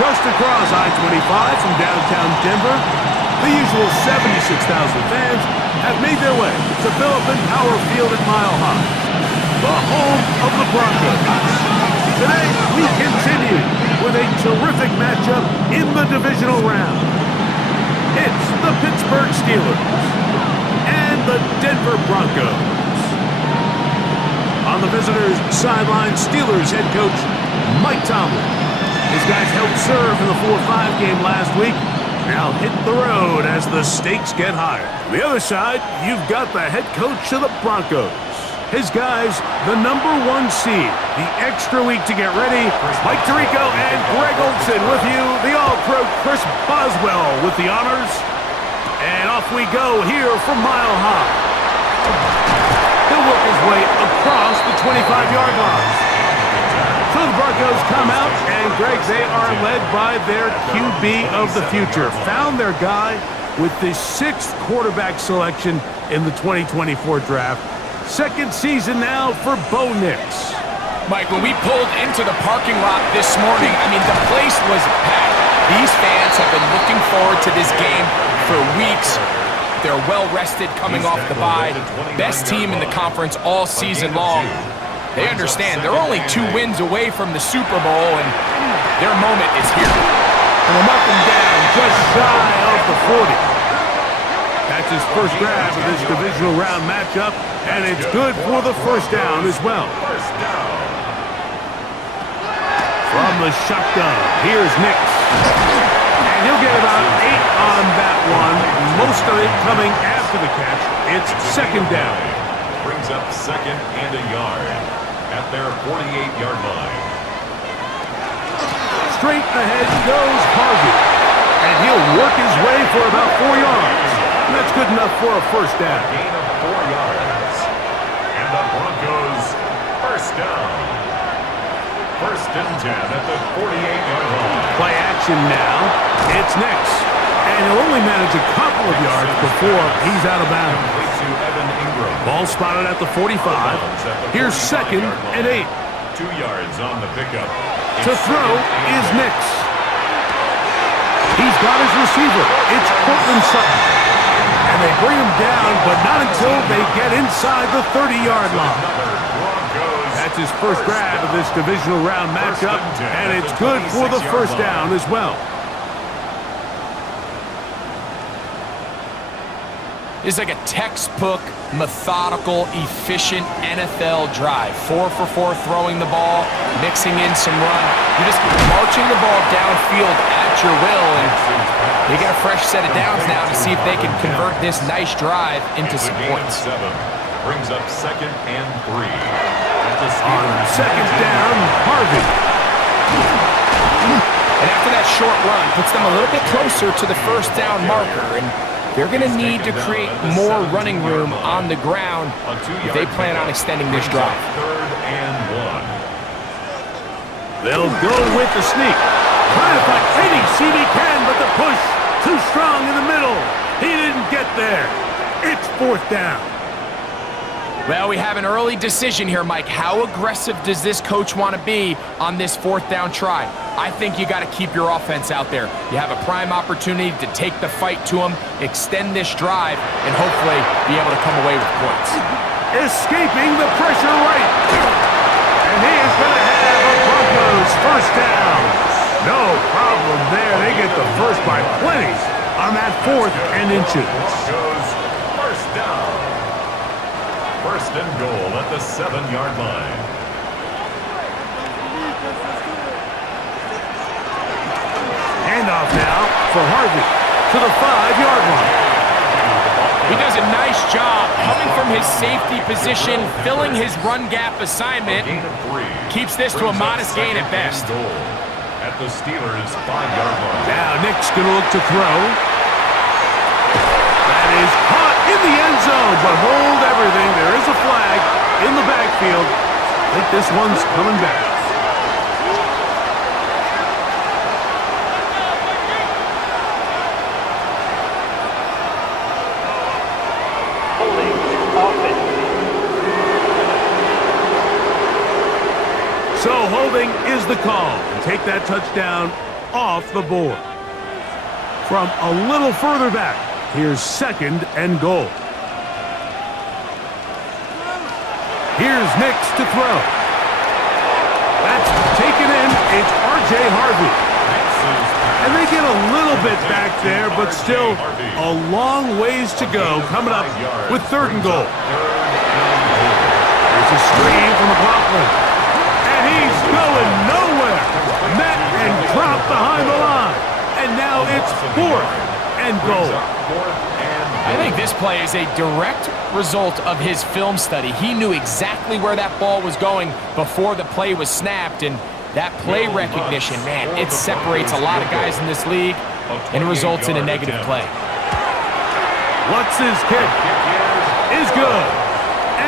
Just across I-25 from downtown Denver, the usual 76,000 fans have made their way to Phillips Power Field at Mile High, the home of the Broncos. Today, we continue with a terrific matchup in the divisional round. It's the Pittsburgh Steelers and the Denver Broncos. On the visitors' sideline, Steelers head coach Mike Tomlin. His guys helped serve in the 4-5 game last week. Now hit the road as the stakes get higher. On the other side, you've got the head coach of the Broncos. His guys, the #1 seed, the extra week to get ready. Mike Tirico and Greg Olson with you. The All-Pro Chris Boswell with the honors. And off we go here from Mile High. He'll work his way across the 25-yard line. So the Broncos come out, and Greg, they are led by their QB of the future. Found their guy with the 6th quarterback selection in the 2024 draft. Second season now for Bo Nix. Mike, when we pulled into the parking lot this morning, I mean, the place was packed. These fans have been looking forward to this game for weeks. They're well-rested coming off the bye. Best team in the conference all season long. They understand they're only 2 wins away from the Super Bowl, and their moment is here. And we'll mark them down just shy of the 40. That's his first grab of this divisional round matchup, and it's good for the first down as well. From the shotgun, here's Nix. And he'll get about 8 on that one, most of it coming after the catch. It's second down. Brings up second and a yard at their 48-yard line. Straight ahead goes Harvey, and he'll work his way for about 4 yards. That's good enough for a first down. Gain of 4 yards. And the Broncos first down. First and 10 at the 48-yard line. Play action now. It's Nix. And he'll only manage a couple of yards before he's out of bounds. Ball spotted at the 45. Here's second and 8. 2 yards on the pickup. To throw is Nix. He's got his receiver. It's Cortland Sutton. And they bring him down, but not until they get inside the 30-yard line. That's his first grab of this divisional round matchup, and it's good for the first down as well. It's like a textbook, methodical, efficient NFL drive. 4 for 4 throwing the ball, mixing in some run. You're just marching the ball downfield at your will, and they got a fresh set of downs now to see if they can convert this nice drive into some points. Brings up second and 3. On second down, Harvey. And after that short run, puts them a little bit closer to the first down marker, and they're going to need to create more running room on the ground if they plan on extending this drive. Third and 1. They'll go with the sneak. Trying to find any CD can, but the push too strong in the middle. He didn't get there. It's fourth down. Well, we have an early decision here, Mike. How aggressive does this coach want to be on this fourth down try? I think you got to keep your offense out there. You have a prime opportunity to take the fight to them, extend this drive, and hopefully be able to come away with points. Escaping the pressure right. And he is going to have a Broncos first down. No problem there. They get the first by plenty on that 4th and inches. Broncos first down. First and goal at the 7-yard line. Handoff now for Harvey to the 5-yard line. He does a nice job coming from his safety position, filling his run gap assignment. Keeps this to a modest gain at best. At the Steelers' 5-yard line. Now Nick's going to look to throw. That is caught in the end zone, but hold everything. There is a flag in the backfield. I think this one's coming back. So holding is the call. Take that touchdown off the board. From a little further back, here's 2nd and goal. Here's Nix to throw. That's taken in. It's R.J. Harvey. And they get a little bit back there, but still a long ways to go coming up with 3rd and goal. There's a screen from McLaughlin. And he's going nowhere. Met and dropped behind the line. And now it's 4th and goal. I think this play is a direct result of his film study. He knew exactly where that ball was going before the play was snapped, and that play recognition, man, it separates a lot of guys in this league and results in a negative play. What's his kick? Is good.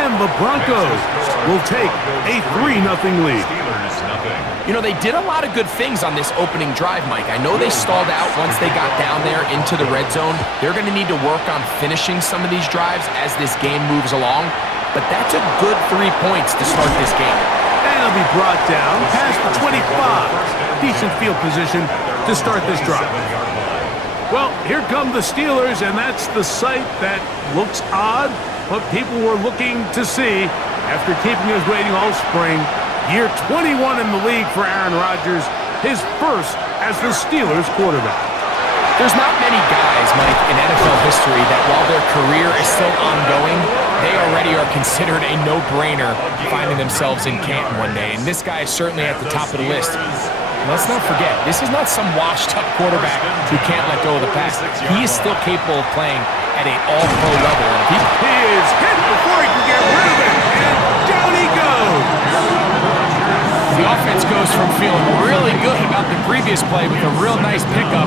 And the Broncos will take a 3-0 lead. You know, they did a lot of good things on this opening drive, Mike. I know they stalled out once they got down there into the red zone. They're going to need to work on finishing some of these drives as this game moves along. But that's a good 3 points to start this game. And he'll be brought down past the 25. Decent field position to start this drive. Well, here come the Steelers, and that's the sight that looks odd, but people were looking to see after keeping us waiting all spring. Year 21 in the league for Aaron Rodgers, his first as the Steelers quarterback. There's not many guys, Mike, in NFL history that while their career is still ongoing, they already are considered a no-brainer finding themselves in Canton one day. And this guy is certainly at the top of the list. And let's not forget, this is not some washed-up quarterback who can't let go of the pass. He is still capable of playing at an all-pro level. And he is hit before he can get rid of it, and down he goes. The offense goes from feeling really good about the previous play with a real nice pickup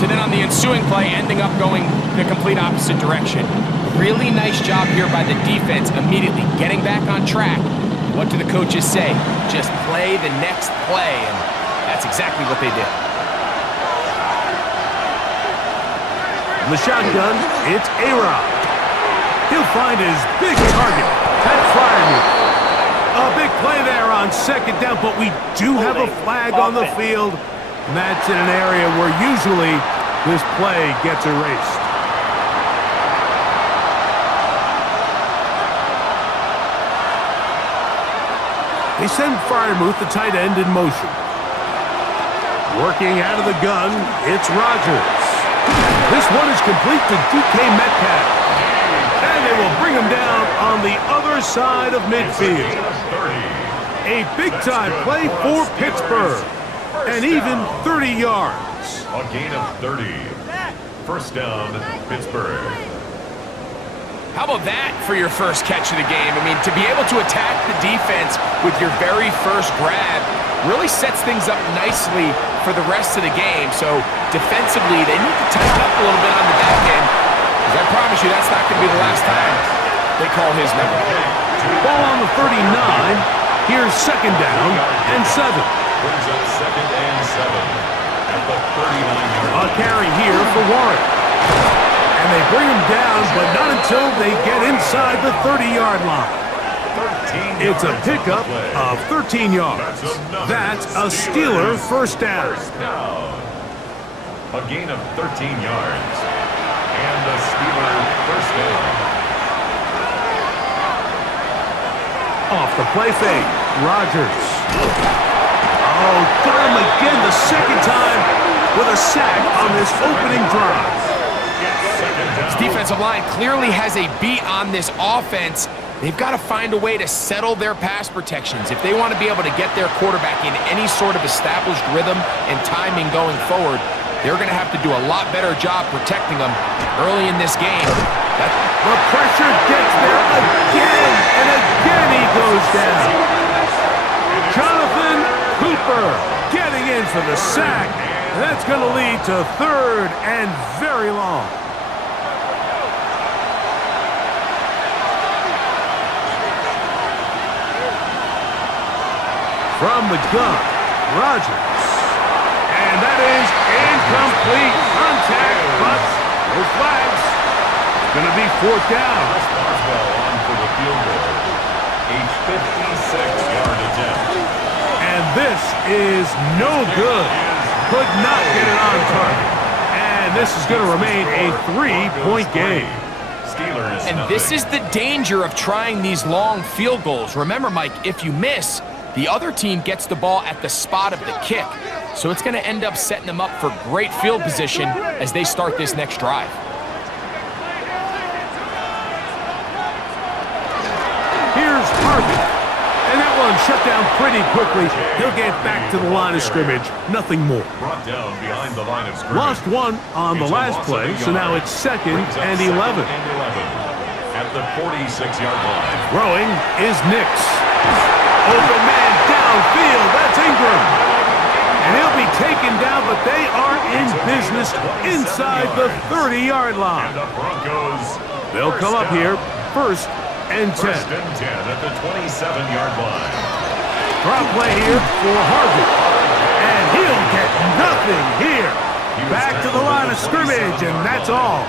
to then on the ensuing play ending up going the complete opposite direction. Really nice job here by the defense immediately getting back on track. What do the coaches say? Just play the next play, and that's exactly what they did. The shotgun, it's A-Rod. He'll find his big target, Pat Fryermuth. A big play there on 2nd down, but we do have a flag on the field. And that's in an area where usually this play gets erased. They send Fryermuth, the tight end, in motion. Working out of the gun, it's Rodgers. This one is complete to DK Metcalf. And they will bring him down on the other side of midfield. A big-time play for Pittsburgh. And even 30 yards. A gain of 30. First down, Pittsburgh. How about that for your first catch of the game? I mean, to be able to attack the defense with your very first grab really sets things up nicely for the rest of the game. So defensively, they need to tighten up a little bit on the back end. Because I promise you, that's not going to be the last time they call his number. Ball on the 39. Here's 2nd down and 7. Brings up 2nd and 7 at the 39-yard line. A carry here for Warren. And they bring him down, but not until they get inside the 30-yard line. It's a pickup of 13 yards. That's a Steeler first down. A gain of 13 yards. And the Steeler first down. Off the play fake, Rodgers. Oh, got him again the 2nd time with a sack on this opening drive. This defensive line clearly has a beat on this offense. They've got to find a way to settle their pass protections. If they want to be able to get their quarterback in any sort of established rhythm and timing going forward, they're going to have to do a lot better job protecting them early in this game. The pressure gets there again, and again he goes down. Jonathan Cooper getting in for the sack. And that's going to lead to 3rd and very long. From the gun, Rodgers. And that is incomplete contact, but no flags. It's going to be 4th down. Boswell on for the field goal. A 56-yard attempt. And this is no good. could not get it on target. And this is going to remain a 3-point game. And this is the danger of trying these long field goals. Remember, Mike, if you miss, the other team gets the ball at the spot of the kick. So it's going to end up setting them up for great field position as they start this next drive. Here's Harvey. And that one shut down pretty quickly. He'll get back to the line of scrimmage. Nothing more. Brought down behind the line of scrimmage. Lost one on the last play, so now it's 2nd and 11. At the 46-yard line. Throwing is Nix. Open man downfield. That's Ingram. And he'll be taken down, but they are in business inside the 30-yard line. And the Broncos. They'll come up here 1st and 10. 1st and 10 at the 27-yard line. Drop play here for Harvey. And he'll get nothing here. Back to the line of scrimmage, and that's all.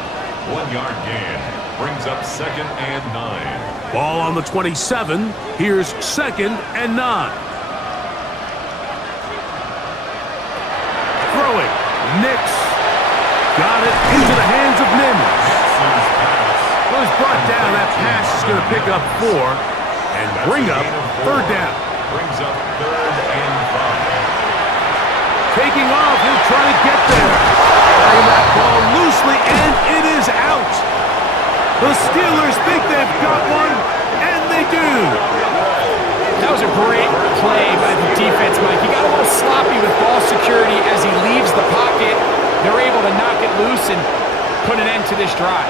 1-yard gain brings up 2nd and 9. Ball on the 27. Here's 2nd and 9. Throwing. Nix. Got it into the hands of Nims. Well, he's brought down. That pass is going to pick up 4 and bring up 3rd down. Brings up 3rd and 5. Taking off. He'll try to get there. Playing that ball loosely, and it is out. The Steelers think they've got one, and they do. That was a great play by the defense, Mike. He got a little sloppy with ball security as he leaves the pocket. They're able to knock it loose and put an end to this drive.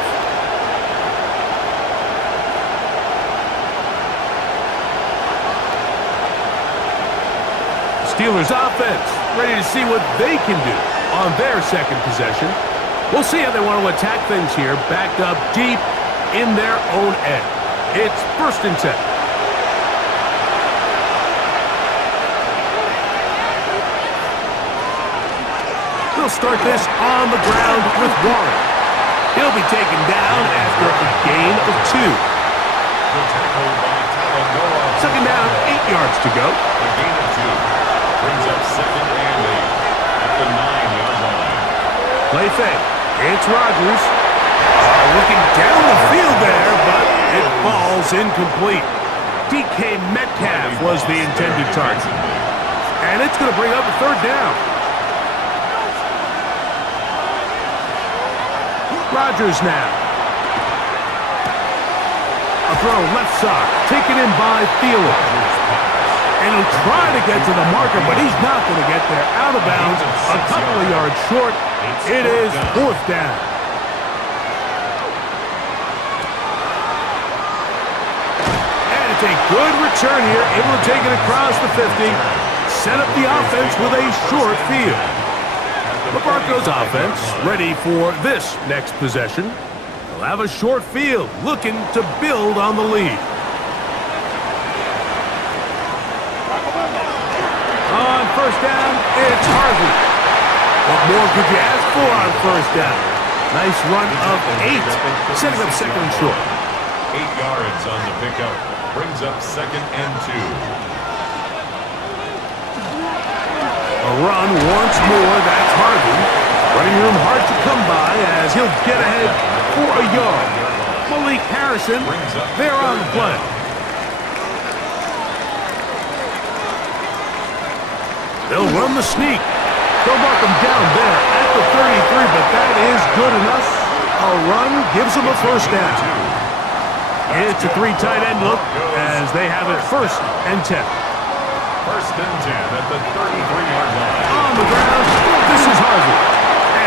Steelers offense ready to see what they can do on their 2nd possession. We'll see how they want to attack things here, backed up deep in their own end. It's 1st and 10. They'll start this on the ground with Warren. He'll be taken down after a gain of 2. Second down, 8 yards to go. A gain of 2. Brings up 2nd and 8 at the 9-yard line. Play fake. It's Rodgers. Looking down the field there, but it falls incomplete. DK Metcalf was the intended target. And it's going to bring up a 3rd down. Rodgers now. A throw left side. Taken in by Thielen. And he'll try to get to the marker, but he's not going to get there. Out of bounds, a couple of yards short. It is 4th down. And it's a good return here, able to take it across the 50. Set up the offense with a short field. The Broncos offense ready for this next possession. They'll have a short field, looking to build on the lead. On 1st down, it's Harvey. What more could you ask for on 1st down? Nice run of 8, setting up 2nd and short. 8 yards on the pickup, brings up 2nd and 2. A run once more, that's Harvey. Running room hard to come by as he'll get ahead for a yard. Malik Harrison, there on the play. They'll run the sneak. They'll mark him down there at the 33, but that is good enough. A run gives them a 1st down. It's a 3 tight end look as they have it 1st and 10. 1st and 10 at the 33-yard line. On the ground, this is Harvey.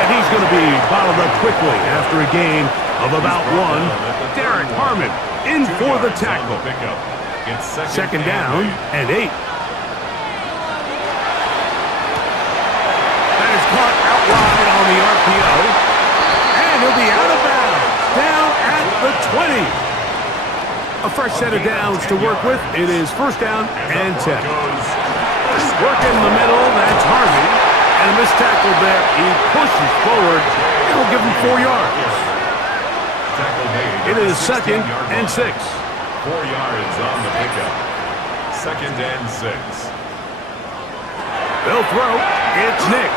And he's going to be bottled up quickly after a gain of about 1. Derek Harmon in for the tackle. It's 2nd down and 8. Caught out wide on the RPO, and he'll be out of bounds, down at the 20. A fresh set of downs to work with. It is 1st down and 10. Work in the middle, that's Harvey, and a missed tackle there. He pushes forward, it'll give him 4 yards. It is 2nd and 6. 4 yards on the pickup. 2nd and 6. They'll throw. It's Nix.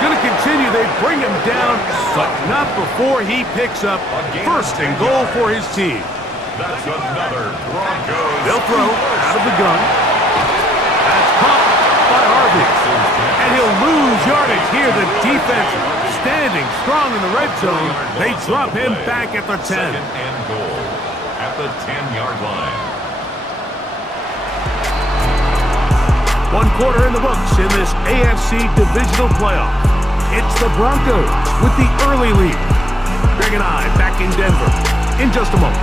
going to continue. They bring him down, but not before he picks up first and goal for his team. That's another Broncos. They'll throw out of the gun. That's caught by Harvey. And he'll lose yardage here. The defense standing strong in the red zone. They drop him back at the 10. Second and goal at the 10-yard line. 1 quarter in the books in this AFC Divisional playoff. It's the Broncos with the early lead. Greg and I back in Denver in just a moment.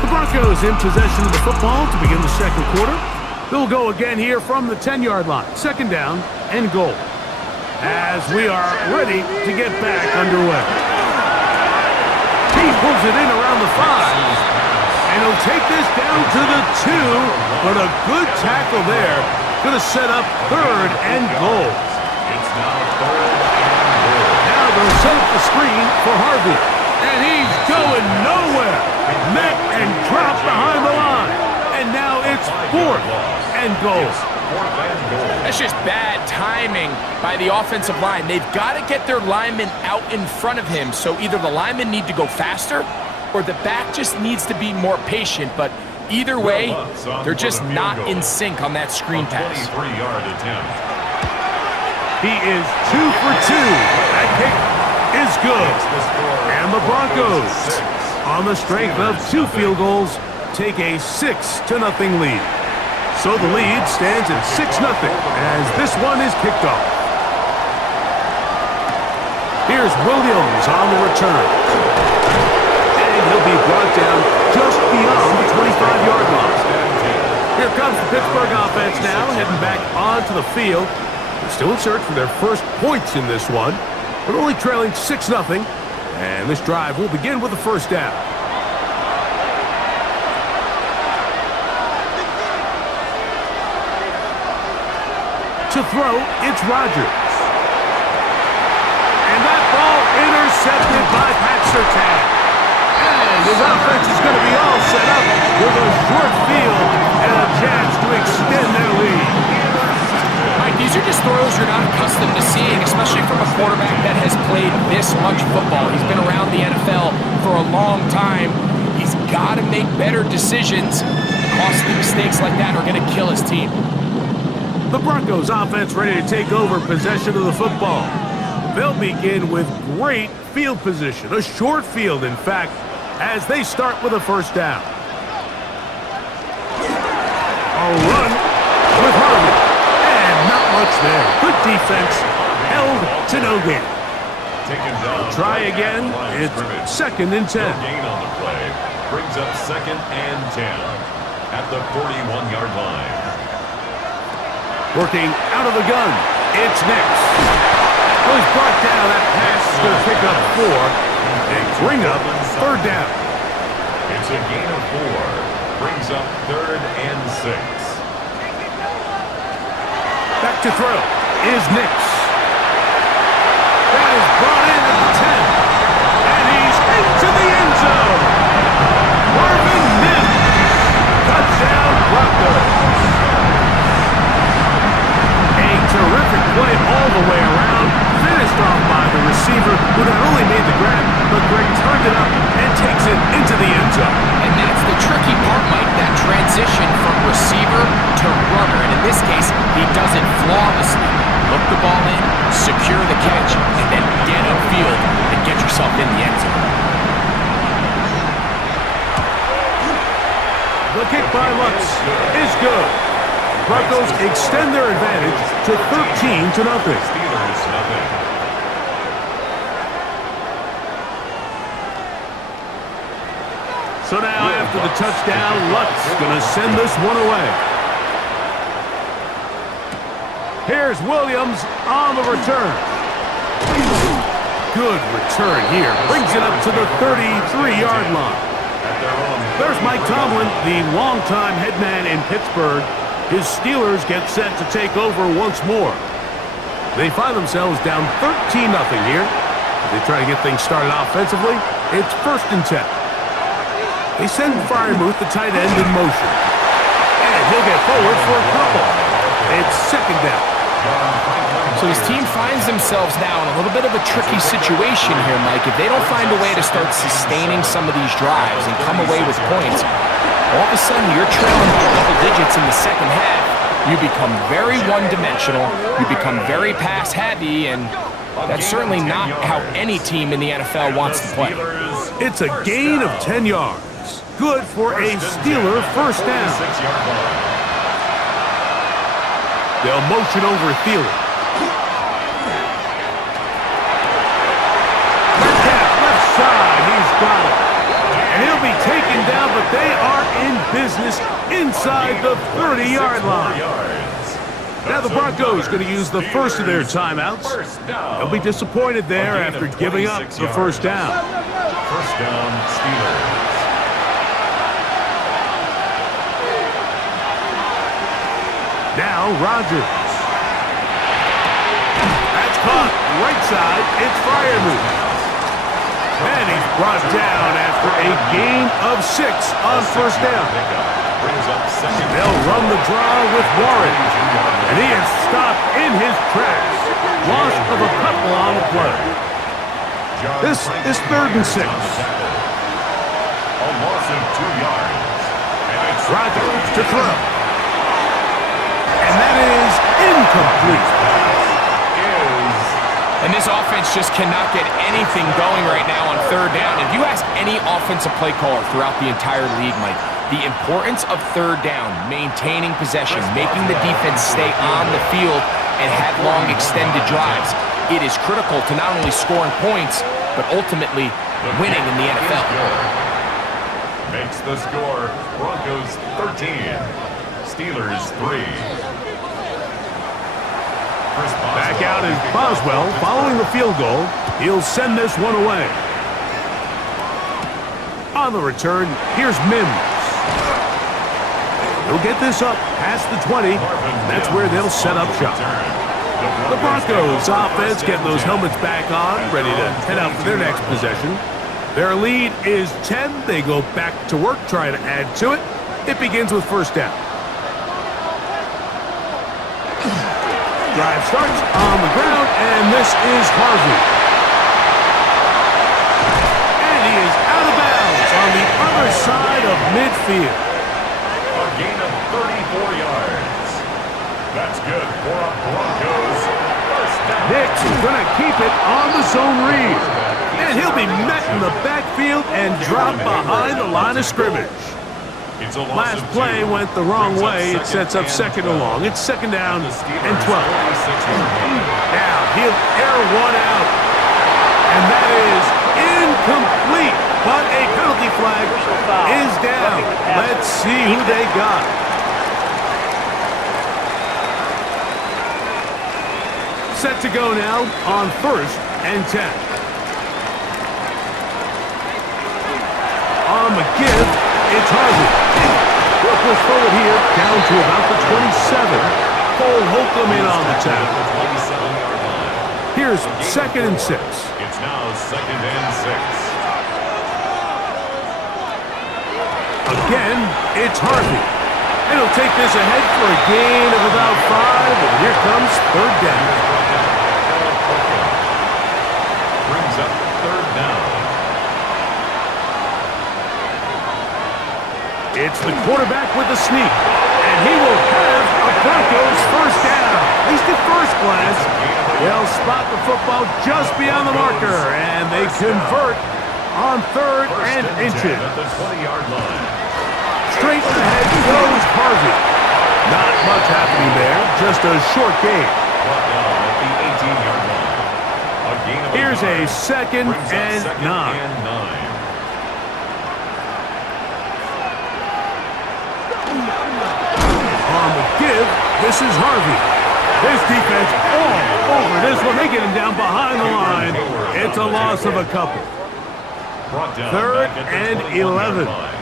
The Broncos in possession of the football to begin the second quarter. They'll go again here from the 10-yard line. Second down and goal. As we are ready to get back underway. He pulls it in around the 5. And he'll take this down to the 2, but a good tackle there. Going to set up third and goal. It's now third and goal. Now they'll set up the screen for Harvey. And he's going nowhere. Met and dropped behind the line. And now it's fourth and goal. That's just bad timing by the offensive line. They've got to get their linemen out in front of him, so either the linemen need to go faster or the back just needs to be more patient, but either way, they're just not in sync on that screen pass. 23-yard attempt. He is 2 for 2. That kick is good. And the Broncos, on the strength of 2 field goals, take a 6-0 lead. So the lead stands at 6-0 as this one is kicked off. Here's Williams on the return. He'll be brought down just beyond the 25-yard line. Here comes the Pittsburgh offense now, heading back onto the field. They're still in search for their first points in this one, but only trailing 6-0. And this drive will begin with the first down. To throw, it's Rodgers. And that ball intercepted by Pat Surtain. His offense is going to be all set up with a short field and a chance to extend their lead. Mike, these are just throws you're not accustomed to seeing, especially from a quarterback that has played this much football. He's been around the NFL for a long time. He's got to make better decisions. Costly mistakes like that are going to kill his team. The Broncos offense ready to take over possession of the football. They'll begin with great field position, a short field, in fact, as they start with a first down. A run with Harvey. And not much there. Good defense. Held to no gain. Try again. It's second and 10. No gain on the play. Brings up second and 10 at the 41-yard line. Working out of the gun. It's next. Well, he's brought down. That pass is going to pick up 4. And bring up third down. It's a gain of 4. Brings up third and 6. Back to throw is Nix. That is brought in at the 10. And he's into the end zone. Marvin Mims. Touchdown Broncos. A terrific play all the way around. Finished off by the receiver, who not only made the grab, but Greg turned it up and takes it into the end zone. And that's the tricky part, Mike, that transition from receiver to runner. And in this case, he does it flawlessly. Look the ball in, secure the catch, and then get upfield and get yourself in the end zone. The kick by Lutz is good. Broncos extend their advantage to 13-0. Steelers nothing. So now after the touchdown, Lutz going to send this one away. Here's Williams on the return. Good return here. Brings it up to the 33-yard line. There's Mike Tomlin, the longtime head man in Pittsburgh. His Steelers get set to take over once more. They find themselves down 13-0 here. As they try to get things started offensively, it's first and 10. They send Freiermuth, the tight end, in motion. And he'll get forward for a couple. It's second down. So his team finds themselves now in a little bit of a tricky situation here, Mike. If they don't find a way to start sustaining some of these drives and come away with points, all of a sudden you're trailing by double digits in the second half. You become very one-dimensional, you become very pass-heavy, and that's certainly not how any team in the NFL wants to play. It's a gain of 10 yards. Good for a Steeler first down. They'll motion over Thielen. Left side, he's got it. And he'll be taken down, but they are in business inside the 30-yard line. Now the Broncos going to use the first of their timeouts. They'll be disappointed there after giving up the first down. First down, Steelers. Now Rodgers. That's caught. Right side, it's Freiermuth. And he's brought down after a gain of 6 on first down. They'll run the draw with Warren. And he is stopped in his tracks. Loss of a couple on the play. This is 3rd and 6. A loss of 2 yards. And it's Rodgers to throw. And that is incomplete. And this offense just cannot get anything going right now on 3rd down. If you ask any offensive play caller throughout the entire league, Mike, the importance of 3rd down, maintaining possession, making the defense stay on the field and have long extended drives, it is critical to not only scoring points, but ultimately winning in the NFL. Makes the score Broncos 13, Steelers 3. Back out is Boswell following the field goal. He'll send this one away. On the return, here's Mims. He'll get this up past the 20. That's where they'll set up shop. The Broncos offense getting those helmets back on, ready to head out for their next possession. Their lead is 10. They go back to work, trying to add to it. It begins with first down. Drive starts on the ground, and this is Harvey. And he is out of bounds on the other side of midfield. A gain of 34 yards. That's good for a Broncos first down. Nix is going to keep it on the zone read. And he'll be met in the backfield and dropped behind the line of scrimmage. Last play went the wrong way. It sets up 2nd and long. It's 2nd down and 12. Now he'll air one out. And that is incomplete. But a penalty flag is down. Let's see who they got. Set to go now on 1st and 10. On McGill, it's Harvey. He'll push forward here, down to about the 27. Cole Holcomb in on the tackle. Here's 2nd and 6. It's now 2nd and 6. Again, it's Harvey. And he'll take this ahead for a gain of about 5, and here comes 3rd down. Brings up 3rd down. It's the quarterback with the sneak, and he will have a Broncos first down. At least at first glance, they'll spot the football just beyond the marker, and they convert on 3rd and inches. At the 20-yard line. Straight ahead goes Harvey. Not much happening there, just a short gain. Brought down at the 18-yard line. A gain of Here's a 5. 2nd Brings up and 2nd 9. and 9. On the give, this is Harvey. This defense all over this one. They get him down behind the line. It's a loss of a couple. Brought down 3rd back at the and 21-yard 11. line.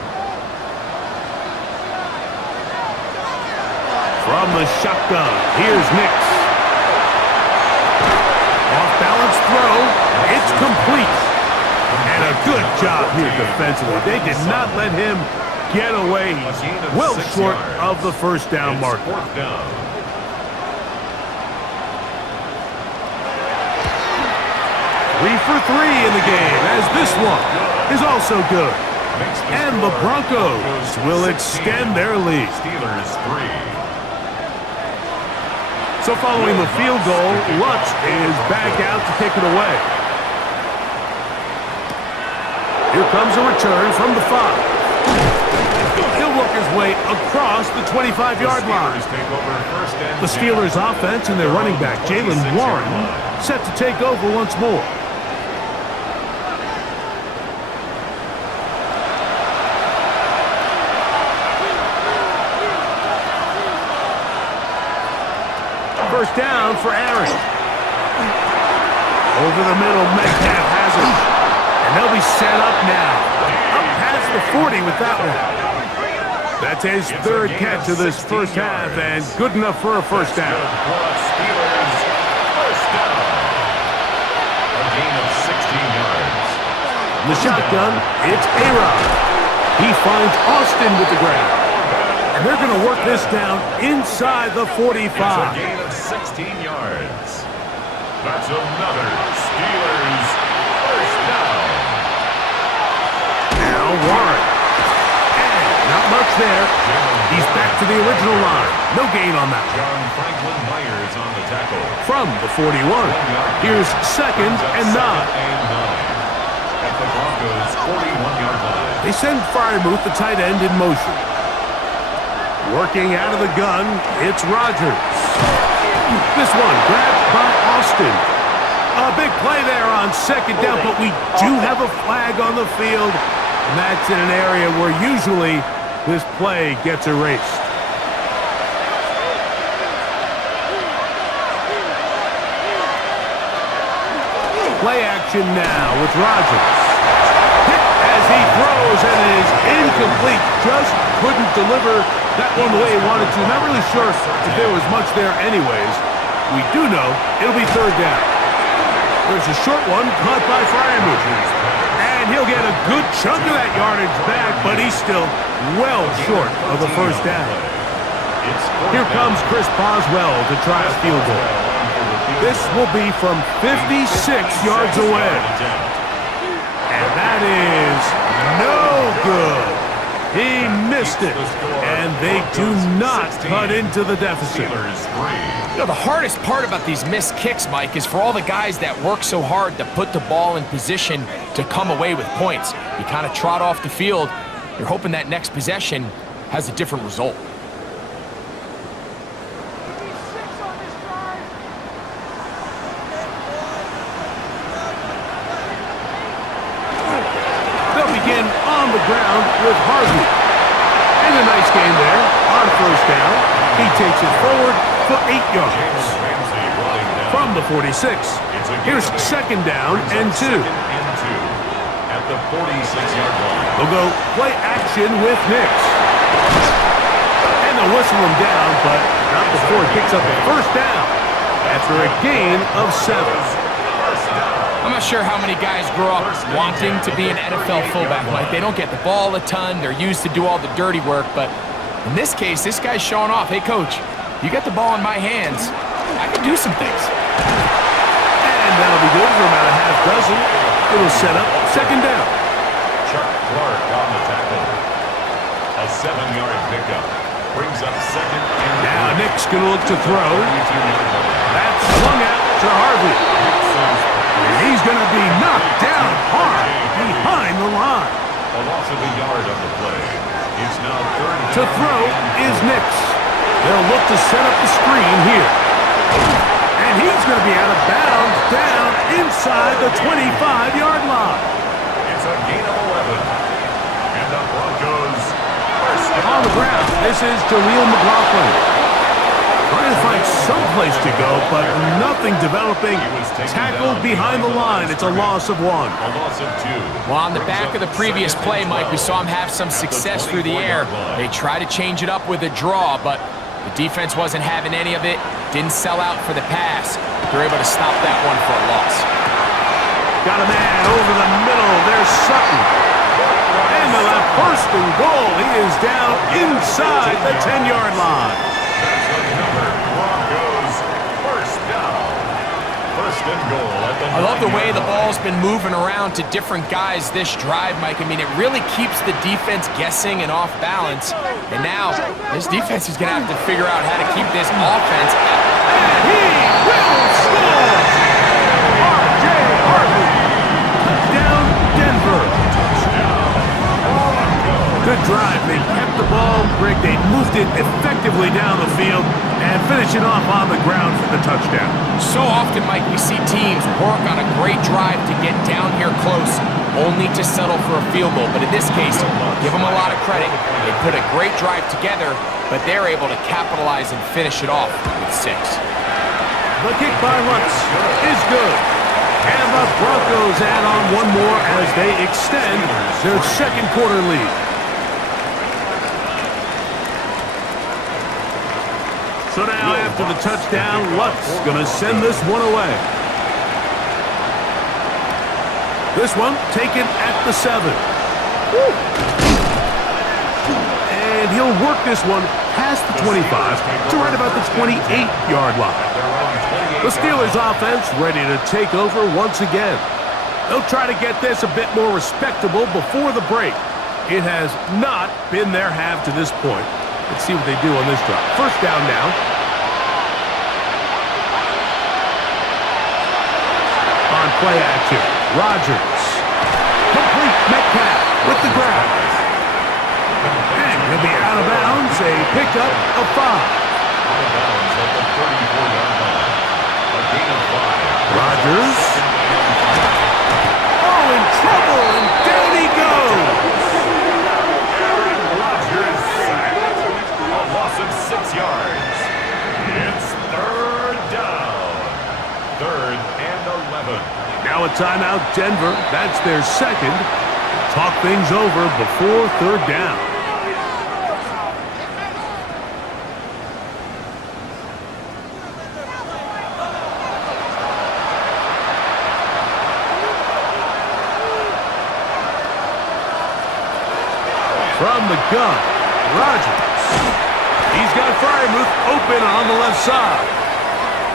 From the shotgun, here's Nix. Off-balance throw. It's complete. And a good job here defensively. They did not let him get away. He's well short of the first down marker. 4th down. 3 for 3 in the game, as this one is also good. And the Broncos will extend their lead. Steelers 3. So following the field goal, Lutz is back out to kick it away. Here comes a return from the 5. He'll work his way across the 25-yard line. The Steelers offense and their running back, Jalen Warren, set to take over once more. First down for Aaron. Over the middle, Metcalf has it. And they'll be set up now. Up past the 40 with that one. That's his third catch of this first half, and good enough for a first down. Steelers first down. A gain of 16 yards. In the shotgun, it's A-Rod. He finds Austin with the grab. And they're going to work this down inside the 45. It's a gain of 16 yards. That's another Steelers first down. Now Warren. And not much there. He's back to the original line. No gain on that. John Franklin Myers on the tackle. From the 41. Here's second and 9. At the Broncos' 41-yard line. They send Freiermuth, the tight end, in motion. Working out of the gun, it's Rodgers. This one grabbed by Austin. A big play there on second down, but we do have a flag on the field, and that's in an area where usually this play gets erased. Play action now with Rodgers. Hit as he throws, and it is incomplete. Just couldn't deliver that one the way he wanted to. Not really sure if there was much there anyways. We do know it'll be third down. There's a short one caught by Freiermuth. And he'll get a good chunk of that yardage back, but he's still well short of the first down. Here comes Chris Boswell to try a field goal. This will be from 56 yards away. And that is no good. He missed it, and they do not cut into the deficit. You know, the hardest part about these missed kicks, Mike, is for all the guys that work so hard to put the ball in position to come away with points. You kind of trot off the field. You're hoping that next possession has a different result. Begin on the ground with Harvey. And a nice game there on first down. He takes it forward for 8 yards. From the 46, here's second down and 2. At the 46-yard line. They'll go play action with Nix. And they'll whistle him down, but not before he picks up a first down after a gain of 7. I'm not sure how many guys grow up wanting to be an NFL fullback. Like, they don't get the ball a ton. They're used to do all the dirty work. But in this case, this guy's showing off. Hey, coach, you got the ball in my hands. I can do some things. And that'll be good for about a half dozen. It'll set up second down. Chuck Clark on the tackle. A 7-yard pickup. Brings up second and now Nick's going to look to throw. That's swung out to Harvey. And he's going to be knocked down hard behind the line. A loss of a yard on the play. It's now third down. To throw is Nix. They'll look to set up the screen here. And he's going to be out of bounds down inside the 25-yard line. It's a gain of 11. And the Broncos first down. On the ground, this is Jaleel McLaughlin. Trying to find some place to go, but nothing developing. Tackled behind the line. It's a loss of 1. A loss of 2. Well, on the back of the previous play, Mike, we saw him have some success through the air. They tried to change it up with a draw, but the defense wasn't having any of it. Didn't sell out for the pass. They're able to stop that one for a loss. Got a man over the middle. There's Sutton. And they'll have first and goal. He is down inside the 10-yard line. Broncos first down. First and goal at the I love the way the 9-yard ball's been moving around to different guys this drive, Mike. I mean, it really keeps the defense guessing and off balance. And now, this defense is going to have to figure out how to keep this offense. And he will score! R.J. Harvey. Touchdown, Denver. Good drive. They kept the ball, Rick. They moved it effectively down the field and finished it off on the ground for the touchdown. So often, Mike, we see teams work on a great drive to get down here close, only to settle for a field goal. But in this case, give them a lot of credit. They put a great drive together, but they're able to capitalize and finish it off with 6. The kick by Lutz is good. And the Broncos add on one more as they extend their second quarter lead. So now after the touchdown, Lutz going to send this one away. This one taken at the 7. And he'll work this one past the 25 to right about the 28-yard line. The Steelers offense ready to take over once again. They'll try to get this a bit more respectable before the break. It has not been their half to this point. Let's see what they do on this drive. First down now. On play action, Rodgers. Complete Metcalf with the grab. And he'll be out of bounds, a pickup of 5. Out of bounds at the 34-yard line. A gain of 5. Rodgers. Oh, in trouble, and down he goes. Rodgers sacked. A loss of 6 yards. It's third down. Third and 11. Now a timeout, Denver. That's their second. Talk things over before third down. From the gun, Rodgers. He's got Freiermuth open on the left side.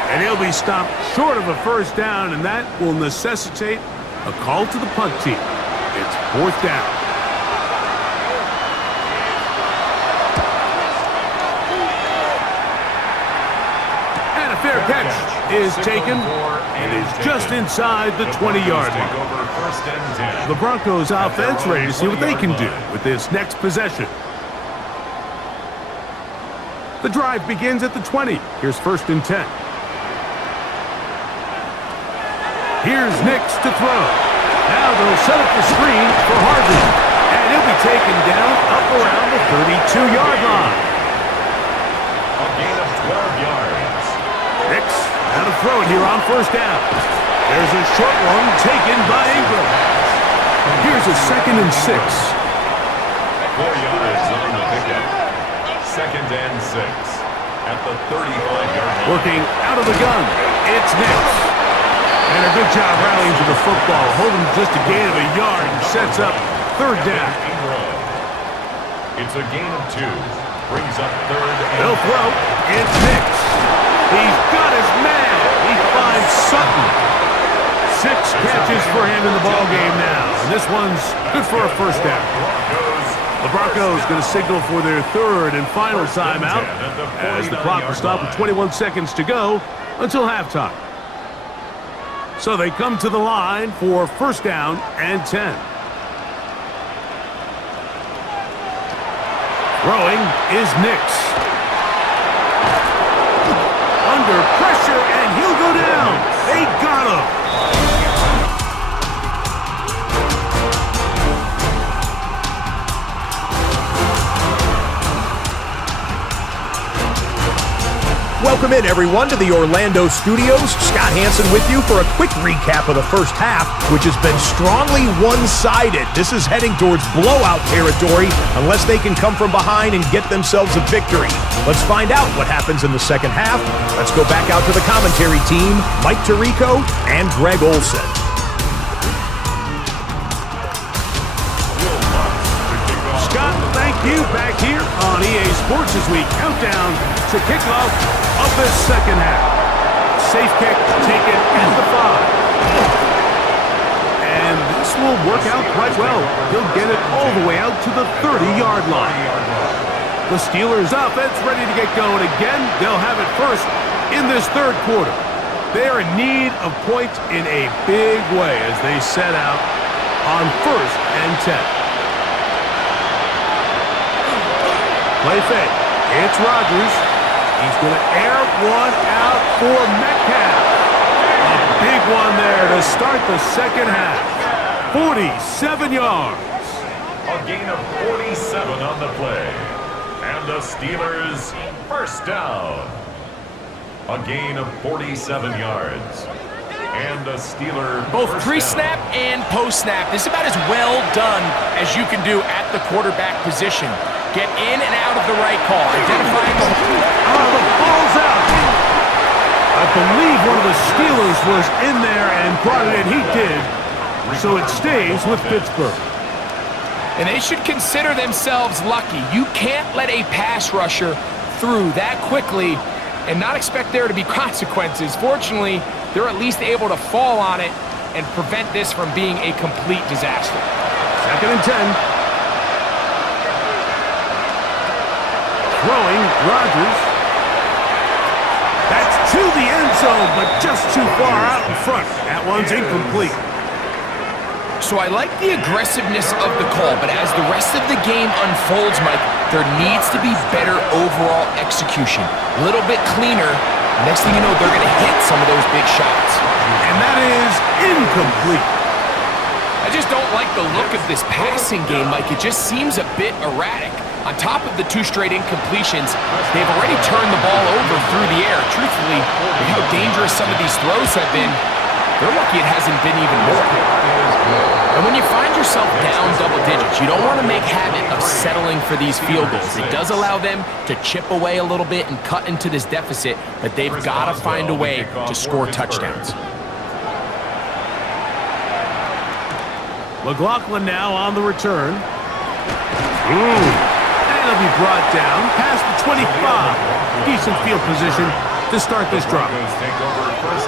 And he'll be stopped short of a first down, and that will necessitate a call to the punt team. It's fourth down. And a fair catch is taken and is just inside the 20-yard line. The Broncos offense ready to see what they can do with this next possession. The drive begins at the 20. Here's first and 10. Here's Nix to throw. Now they'll set up the screen for Harvey. And he'll be taken down up around the 32-yard line. A gain of 12 yards. Nix now to throw it here on first down. There's a short one taken by Ingram. Here's a second and 6. 4 yards on the pickup. Second and 6 at the 35-yard line. Working out of the gun, it's Nix. And a good job rallying to the football, holding just a gain of a yard and sets up third down. It's a gain of 2. Brings up third and... They'll throw. It's Nix. He's got his man. He finds Sutton. 6 catches for him in the ballgame now. And this one's good for a first down. The Broncos going to signal for their third and final timeout as the clock will stop with 21 seconds to go until halftime. So they come to the line for first down and 10. Throwing is Nix. Under pressure, and he'll go down. They got him. Welcome in, everyone, to the Orlando studios. Scott Hansen with you for a quick recap of the first half, which has been strongly one-sided. This is heading towards blowout territory unless they can come from behind and get themselves a victory. Let's find out what happens in the second half. Let's go back out to the commentary team, Mike Tirico and Greg Olson. Scott, thank you. Back here on EA Sports as we count down to kickoff of the second half. safe kick taken at the 5. And this will work out quite well. He'll get it all the way out to the 30-yard line. The Steelers offense ready to get going again. They'll have it first in this third quarter. They are in need of points in a big way as they set out on 1st and 10. Play fake. It's Rodgers. He's going to air one out for Metcalf. A big one there to start the second half. 47 yards. A gain of 47 on the play. And the Steelers first down. A gain of 47 yards. And the Steelers both pre-snap and post-snap. This is about as well done as you can do at the quarterback position. Get in and out of the right call. Identifying the... Oh, the ball's out. I believe one of the Steelers was in there and brought it in. He did. So it stays with Pittsburgh. And they should consider themselves lucky. You can't let a pass rusher through that quickly and not expect there to be consequences. Fortunately, they're at least able to fall on it and prevent this from being a complete disaster. 2nd and 10. Throwing, Rodgers. That's to the end zone, but just too far out in front. That one's incomplete. So I like the aggressiveness of the call, but as the rest of the game unfolds, Mike, there needs to be better overall execution. A little bit cleaner. Next thing you know, they're going to hit some of those big shots. And that is incomplete. I just don't like the look of this passing game, Mike. It just seems a bit erratic. On top of the 2 straight incompletions, they've already turned the ball over through the air. Truthfully, with how dangerous some of these throws have been, they're lucky it hasn't been even more. And when you find yourself down double digits, you don't want to make habit of settling for these field goals. It does allow them to chip away a little bit and cut into this deficit, but they've got to find a way to score touchdowns. McLaughlin now on the return. And he'll be brought down past the 25. Decent field position to start this drive.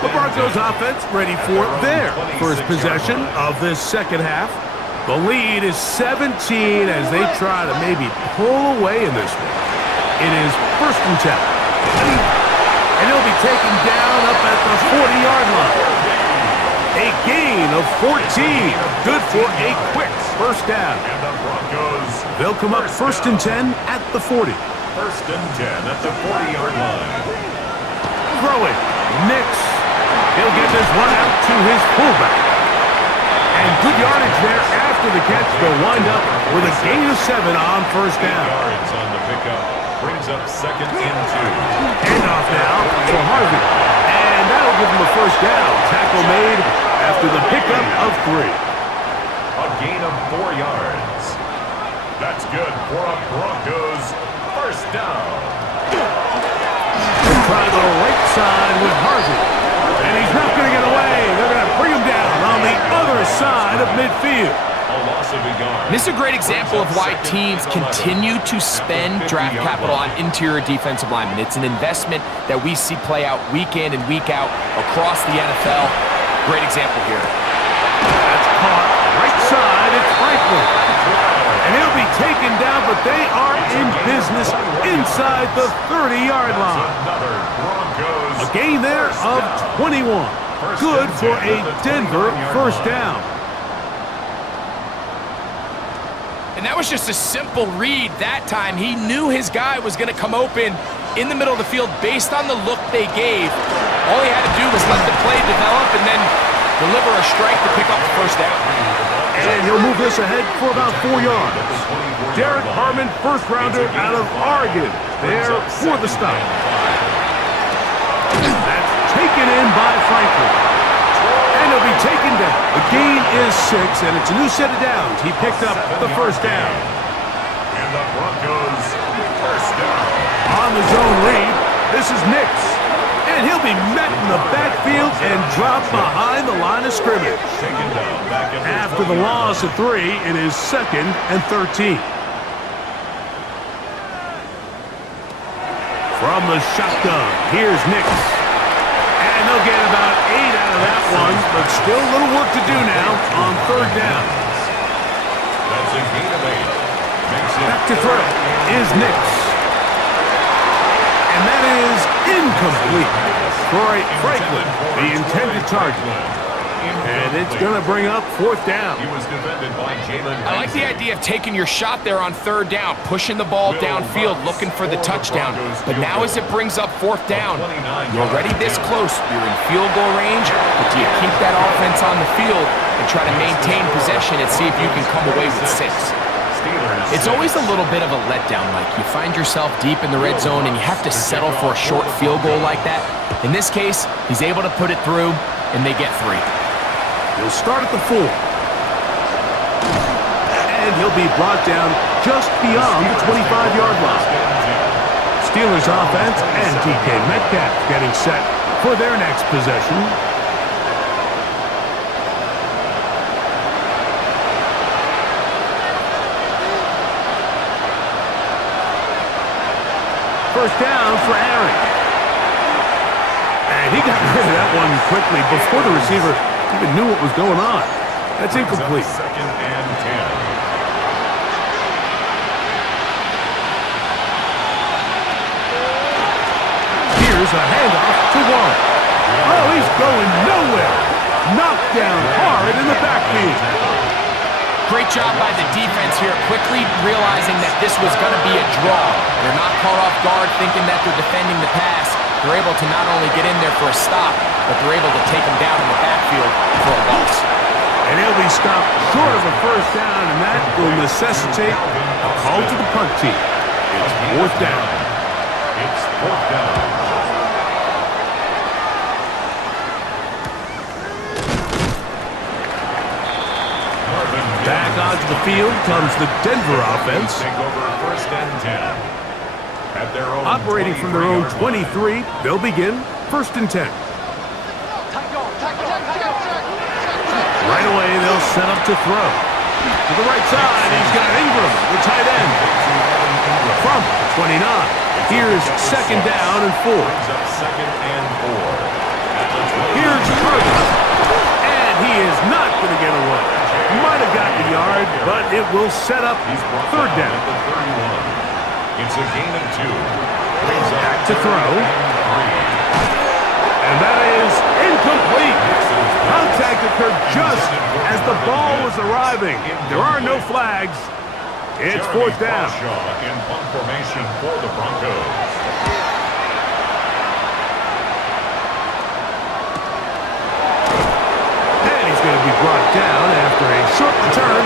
The Broncos offense ready for their first possession of this second half. The lead is 17 as they try to maybe pull away in this one. It is 1st and 10. And he'll be taken down up at the 40-yard line. A gain of 14. Good for a quick first down. They'll come up 1st and 10 at the 40. 1st and 10 at the 40-yard line. Throwing. Nix. He'll get this one out to his fullback. And good yardage there after the catch. They'll wind up with a gain of 7 on 1st down. Yards on the pickup. Brings up 2nd and 2. Handoff now for Harvey. And that'll give him a 1st down. Tackle made after the pickup of 3. A gain of 4 yards. That's good for a Broncos 1st down. They'll try the right side with Harvey. And he's not going to get away. They're going to bring him down on the other side of midfield. A loss of a yard. This is a great example of why teams continue to spend draft capital on interior defensive linemen. It's an investment that we see play out week in and week out across the NFL. Great example here. That's caught right side. It's Franklin. And he'll be taken down, but they are in business inside the 30-yard line. A gain there of 21. Good for a Denver 1st down. And that was just a simple read that time. He knew his guy was going to come open in the middle of the field based on the look they gave. All he had to do was let the play develop and then deliver a strike to pick up the 1st down. And he'll move this ahead for about 4 yards. Derek Harmon, 1st rounder out of Oregon, there for the stop. That's taken in by Franklin. And he'll be taken down. The gain is 6, and it's a new set of downs. He picked up the 1st down. And the Broncos 1st down. On the zone read, this is Nix. And he'll be met in the backfield and dropped behind the line of scrimmage. Taken down back at After the loss of 3, it is 2nd and 13. From the shotgun, here's Nix. And And they'll get about 8 out of that one, but still a little work to do now on third down. That's a gain of 8. Makes it Back to throw is Nix. And that is incomplete. Troy Franklin, the intended target. And it's going to bring up fourth down. He was defended by Jalen. I like the idea of taking your shot there on third down, pushing the ball downfield, looking for the touchdown. But now as it brings up fourth down, you're already this close. You're in field goal range, but do you keep that offense on the field and try to maintain possession and see if you can come away with 6? It's always a little bit of a letdown. Like you find yourself deep in the red zone and you have to settle for a short field goal like that. In this case, he's able to put it through, and they get 3. He'll start at the 4. And he'll be brought down just beyond the 25-yard line. Steelers offense and TK Metcalf getting set for their next possession. First down for Aaron. And he got rid of that one quickly before the receiver even knew what was going on. That's incomplete. Second and 10. Here's a handoff to Warren. Oh, he's going nowhere. Knocked down hard in the backfield. Great job by the defense here, quickly realizing that this was going to be a draw. They're not caught off guard thinking that they're defending the pass. They're able to not only get in there for a stop, but they're able to take him down in the backfield for a loss. And he'll be stopped short of a first down, and that will necessitate a call to the punt team. It's fourth down. It's fourth down. Back onto the field comes the Denver offense. Take over first and 10. At their own Operating from their own 23, they'll begin first and 10. Right away, they'll set up to throw. To the right side, he's got Ingram, the tight end. From 29. Here's second down and 4. Second and 4. Here's Carter. And he is not going to get away. Might have gotten a yard, but it will set up third down. It's a gain of 2. Back to throw. And that is incomplete. Contact occurred just as the ball was arriving. There are no flags. It's fourth down. In punt formation for the Broncos. And he's going to be brought down after a short return.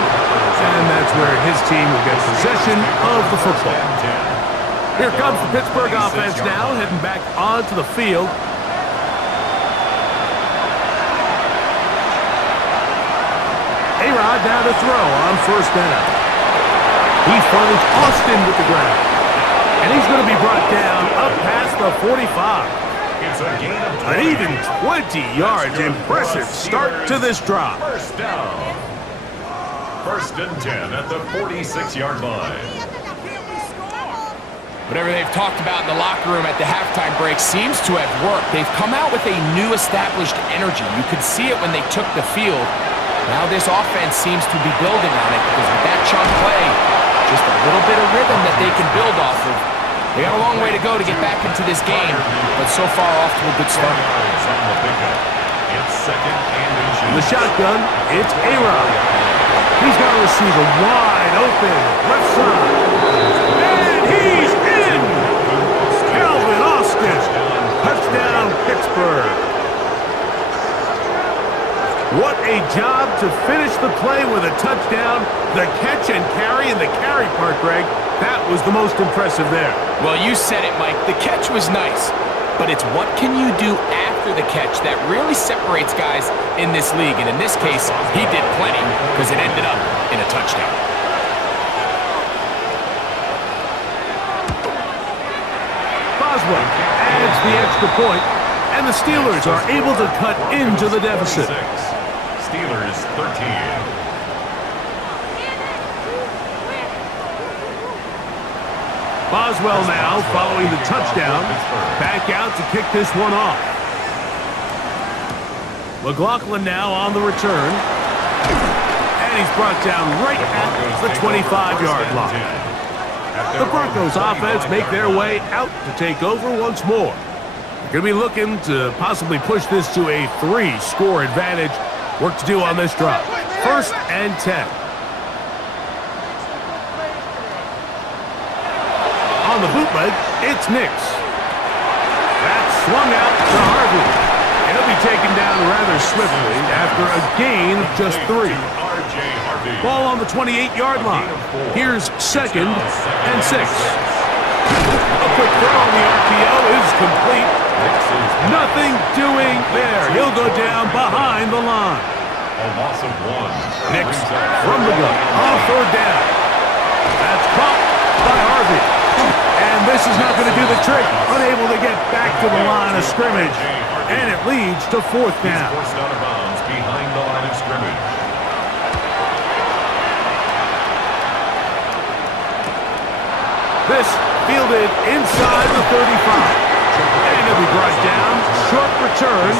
And that's where his team will get possession of the football. Here comes the Pittsburgh offense now, heading back onto the field. A-Rod down to throw on first down. He finds Austin with the ground. And he's going to be brought down up past the 45. It's a gain of 20. An even 20 yards. Impressive start to this drive. First down. First and 10 at the 46-yard line. Whatever they've talked about in the locker room at the halftime break seems to have worked. They've come out with a new established energy. You could see it when they took the field. Now this offense seems to be building on it because with that chunk play, just a little bit of rhythm that they can build off of. They got a long way to go to get back into this game, but so far off to a good start. It's second and In the shotgun, it's A-Rod. He's got a receiver wide open, left side. And he's in! Calvin Austin. Touchdown, Pittsburgh. What a job to finish the play with a touchdown. The catch and carry, and the carry part, Greg, that was the most impressive there. Well, you said it, Mike. The catch was nice, but it's what can you do after the catch that really separates guys in this league. And in this case, he did plenty because it ended up in a touchdown. Boswell adds the extra point, and the Steelers are able to cut into the deficit. Steelers 13. Boswell now following the touchdown. Back out to kick this one off. McLaughlin now on the return. And he's brought down right at the 25-yard line. The Broncos offense make their way out to take over once more. They're going to be looking to possibly push this to a 3-score advantage. Work to do on this drive. 1st and 10. On the bootleg, it's Nix. That's swung out to Harvey. And he'll be taken down rather swiftly after a gain of just 3. Ball on the 28-yard line. Here's 2nd and 6. A quick throw on the RPO is complete. Nothing doing there. He'll go down behind the line. A loss of 1. Nix from the gun on 3rd down. That's caught by Harvey. And this is not going to do the trick. Unable to get back to the line of scrimmage. And it leads to 4th down. He's forced out of bounds behind the line of scrimmage. This fielded inside the 35. And he'll be brought down. Short return.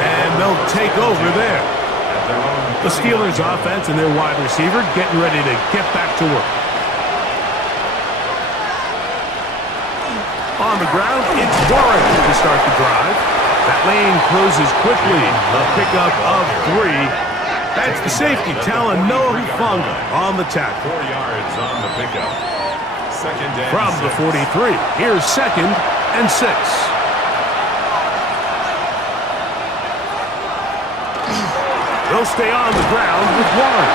And they'll take over there. The Steelers offense and their wide receiver getting ready to get back to work. On the ground, it's Warren to start the drive. That lane closes quickly. A pickup of 3. That's the safety, Talanoa Hufanga on the tackle. 4 yards on the pickup. 2nd and From 6. the 43, here's 2nd and 6. They'll stay on the ground with Warren.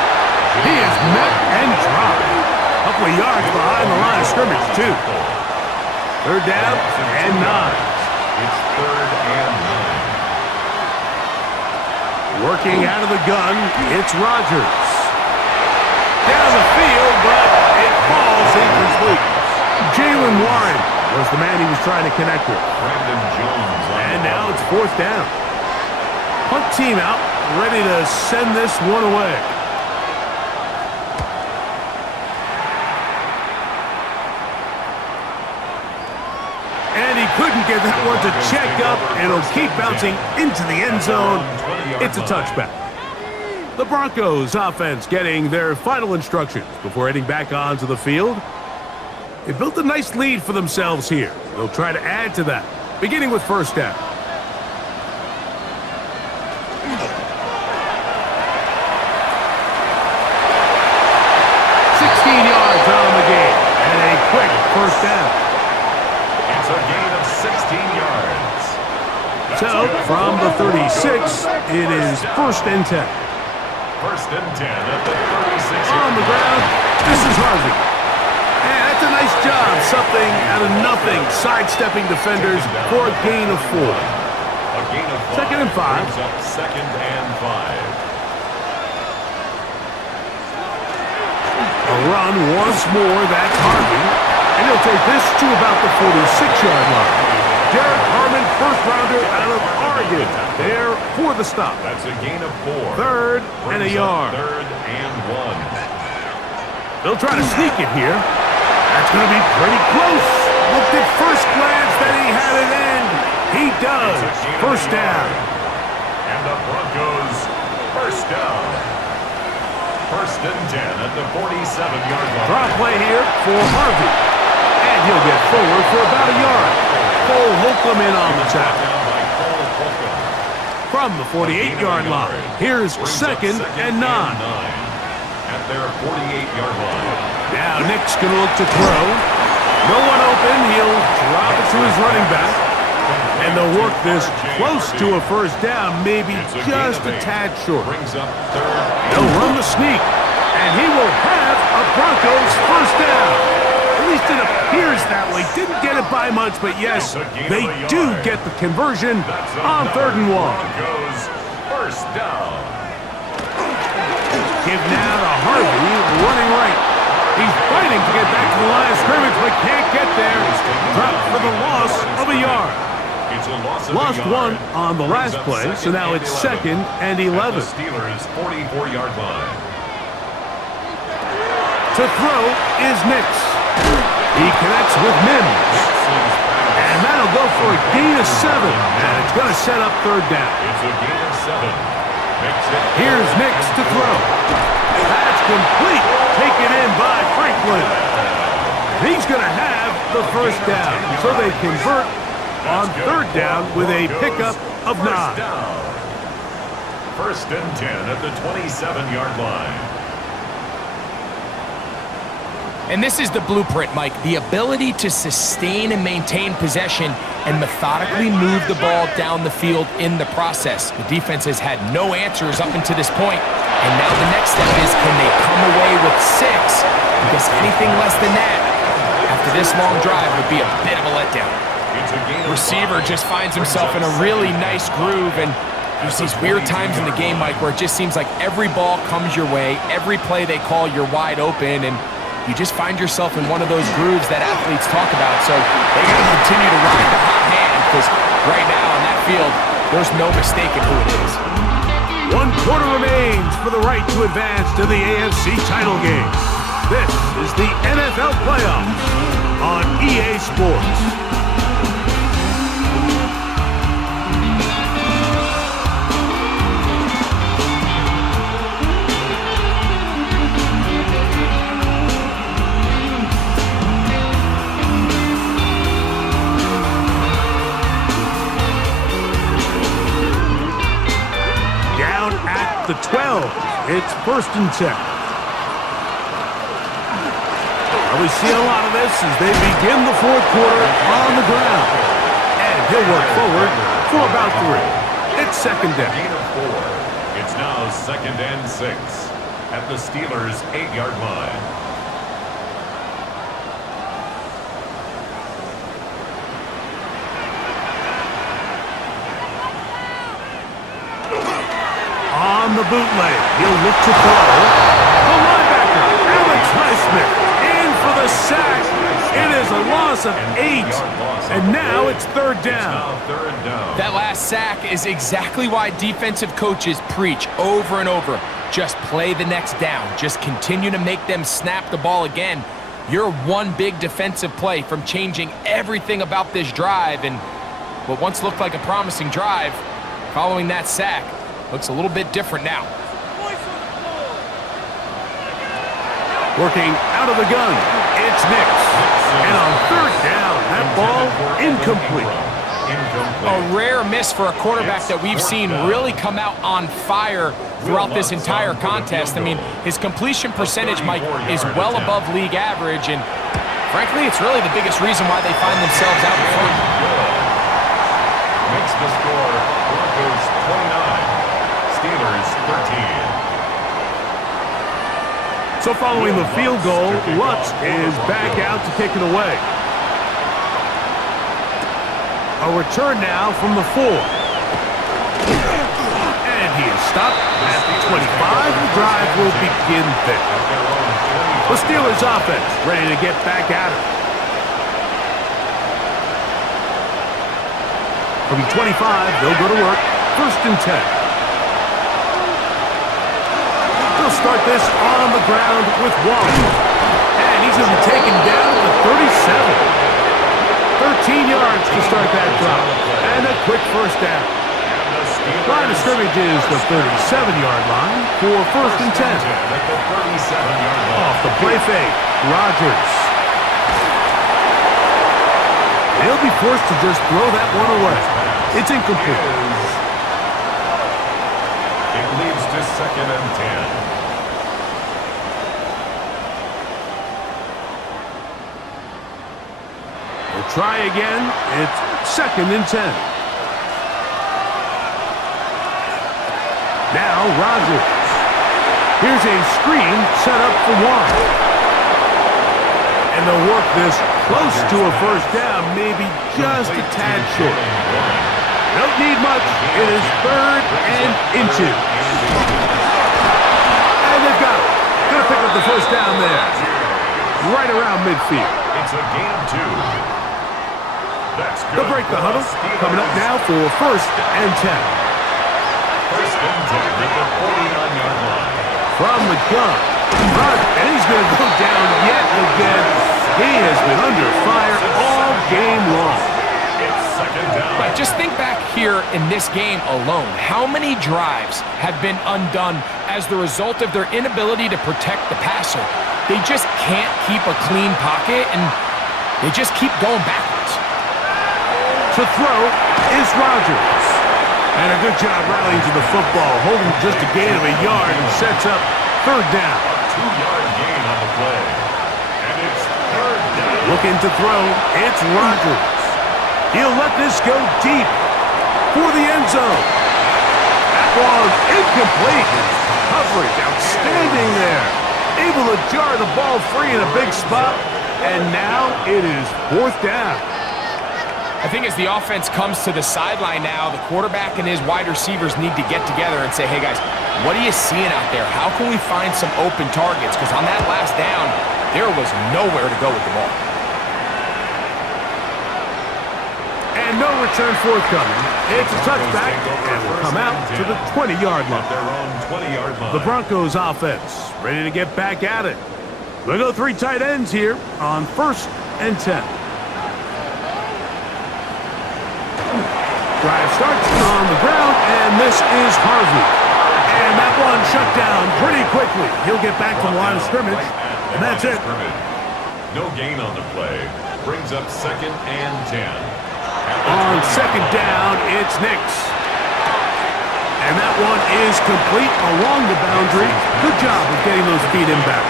He is met and dropped. A couple of yards behind the line of scrimmage, too. 3rd down and 9. It's 3rd and 9. Working out of the gun, it's Rodgers. Down the field, but it falls incomplete. Jalen Warren was the man he was trying to connect with. Brandon Jones. And now it's 4th down. Punt team out, ready to send this one away. And he couldn't get that one to check up. It'll keep bouncing into the end zone. It's a touchback. The Broncos offense getting their final instructions before heading back onto the field. They built a nice lead for themselves here. They'll try to add to that, beginning with 1st down. Yards on the game, and a quick 1st down. It's a gain of 16 yards. So, from the 36, it is 1st and 10. 1st and 10 at the 36. On the ground, this is Harvey. And that's a nice job, something out of nothing, sidestepping defenders for a gain of 4. A gain of 5. 2nd and 5. Brings up 2nd and 5. A run once more, that's Harvey. And he'll take this to about the 46-yard line. Derek Harmon, 1st-rounder out of Oregon, there for the stop. That's a gain of 4. 3rd and a yard. 3rd and 1. They'll try to sneak it here. That's going to be pretty close. Looked at first glance that he had it in. He does. 1st down. And the Broncos 1st down. 1st and 10 at the 47-yard line. Drop play here for Harvey. And he'll get forward for about a yard. Cole Holcomb in on the tackle. From the 48-yard line, here's 2nd and 9. At their 48-yard line. Now Nick's going to look to throw. No one open. He'll drop it to his running back. And they'll work this close to a 1st down, maybe just a tad short. They'll run the sneak, and he will have a Broncos 1st down. At least it appears that way. Didn't get it by much, but yes, they do get the conversion on 3rd and 1. Broncos 1st down. Give now to Harvey, running right. He's fighting to get back to the line of scrimmage, but can't get there. Dropped for the loss of a yard. Lost 1 on the last play, so now it's 2nd and 11. The Steelers' 44-yard line. To throw is Nix. He connects with Mims. And that'll go for a gain of of 7, and it's going to set up third down. It's a gain of 7. Makes it Here's Nix to throw. That's complete. Taken in by Franklin. He's going to have the first down, so they convert on third down with a pickup of 9. First and 10 at the 27-yard line. And this is the blueprint, Mike. The ability to sustain and maintain possession and methodically move the ball down the field in the process. The defense has had no answers up until this point, and now the next step is, can they come away with 6? Because anything less than that, after this long drive, would be a bit of a letdown. Receiver just finds himself in a really nice groove, and there's these weird times in the game, Mike, where it just seems like every ball comes your way, every play they call, you're wide open, and you just find yourself in one of those grooves that athletes talk about. So they got to continue to ride the hot hand, because right now on that field, there's no mistaking who it is. 1 quarter remains for the right to advance to the AFC title game. This is the NFL playoffs on EA Sports. The 12. It's first and 10. We see a lot of this as they begin the fourth quarter on the ground. And he'll work forward for about 3. It's second down. Gain of 4. It's now second and 6 at the Steelers' 8-yard line. On the bootleg, he'll look to throw. The linebacker, Alex Highsmith, in for the sack. It is a loss of 8, and now it's third down. That last sack is exactly why defensive coaches preach over and over. Just play the next down. Just continue to make them snap the ball again. You're one big defensive play from changing everything about this drive, and what once looked like a promising drive, following that sack, looks a little bit different now. Working out of the gun, it's Nix. And on third down, that ball incomplete. A rare miss for a quarterback that we've seen really come out on fire throughout this entire contest. I mean, his completion percentage, Mike, is well above league average, and frankly, it's really the biggest reason why they find themselves out in front. Makes the score Broncos 29. Steelers 13. So following the field goal, Lutz is back out to kick it away. A return now from the 4. And he is stopped at the 25. The drive will begin there. The Steelers offense ready to get back at it. From the 25, they'll go to work. First and 10. They'll start this on the ground with Waller. And he's going to be taken down to the 37. 13 yards to start that drive. And a quick first down. Line of scrimmage is the 37-yard line for first and 10. Off the play fake, Rodgers. They'll be forced to just throw that one away. It's incomplete. It leads to second and 10. We'll try again. It's second and 10. Now Rodgers. Here's a screen set up for one. And they'll work this close to a first down, maybe just a tad short. Don't need much. It is third and inches. And they've got it. Gonna pick up the first down there. Right around midfield. It's a gain of 2. They'll break the huddle. Coming up now for first and 10. First and 10 at the 49-yard line. From the gun. And he's going to go down yet again. He has been under fire all game long. It's second down. down. But just think back here in this game alone. How many drives have been undone as the result of their inability to protect the passer? They just can't keep a clean pocket, and they just keep going backwards. To throw is Rodgers. And a good job rallying to the football, holding just a gain of a yard and sets up third down. A 2-yard gain on the play. And it's third down. Looking to throw, it's Rodgers. He'll let this go deep for the end zone. That was incomplete. Coverage outstanding there. Able to jar the ball free in a big spot. And now it is fourth down. I think as the offense comes to the sideline now, the quarterback and his wide receivers need to get together and say, hey guys, what are you seeing out there? How can we find some open targets? Because on that last down, there was nowhere to go with the ball. And no return forthcoming. It's a touchback, and will come out to the 20-yard line. Their own 20-yard line. The Broncos offense ready to get back at it. We'll go 3 tight ends here on 1st and 10. Drive starts on the ground, and this is Harvey. And that one shut down pretty quickly. He'll get back to the line of scrimmage, and that's it. No gain on the play. Brings up 2nd and 10. On 2nd down, it's Nix. And that one is complete along the boundary. Good job of getting those feet in back.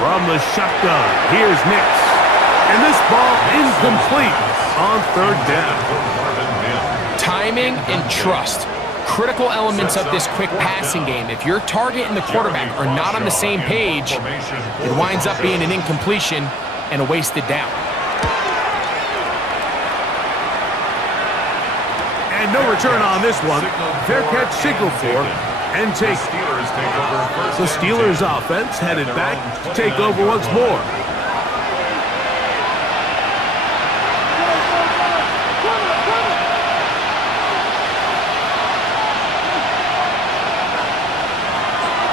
From the shotgun, here's Nix. And this ball incomplete on 3rd down. Timing and trust. Critical elements of this quick passing game. If your target and the quarterback are not on the same page, it winds up being an incompletion and a wasted down. And no return on this one. Fair catch signal for and take. The Steelers offense headed back to take over once more.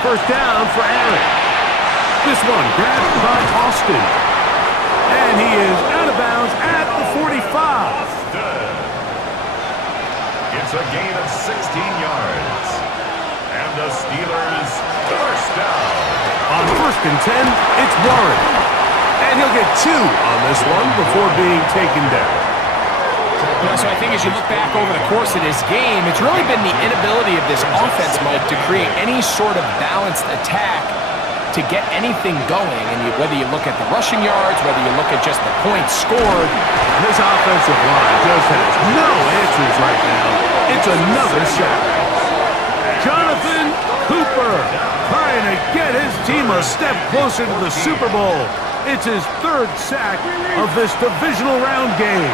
First down for Allen. This one grabbed by Austin. And he is out of bounds at the 45. It's a gain of 16 yards. And the Steelers first down. On 1st and 10, it's Warren. And he'll get 2 on this one before being taken down. So I think as you look back over the course of this game, it's really been the inability of this offense, Mike, to create any sort of balanced attack to get anything going. And whether you look at the rushing yards, whether you look at just the points scored. This offensive line just has no answers right now. It's another sack. Jonathan Cooper trying to get his team a step closer to the Super Bowl. It's his 3rd sack of this divisional round game.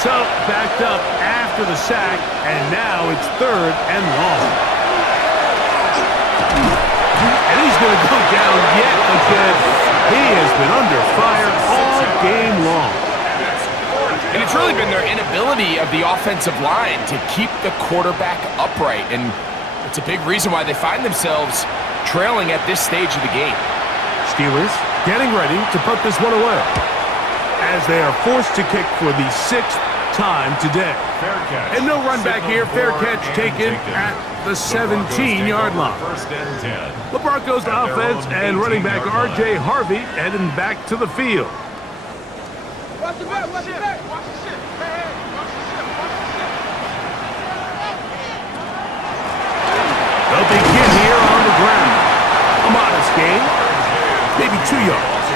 So, backed up after the sack, and now it's 3rd and long. And he's going to go down yet again. He has been under fire all game long. And it's really been their inability of the offensive line to keep the quarterback upright. And it's a big reason why they find themselves trailing at this stage of the game. Steelers getting ready to put this one away, as they are forced to kick for the 6th time today. And no run back here. Fair catch taken at the 17-yard line. The Broncos offense and running back R.J. Harvey heading back to the field. Watch the back, watch the back, watch the shit. Hey, watch the shit, watch the shit. They'll begin here on the ground. A modest gain, maybe 2 yards.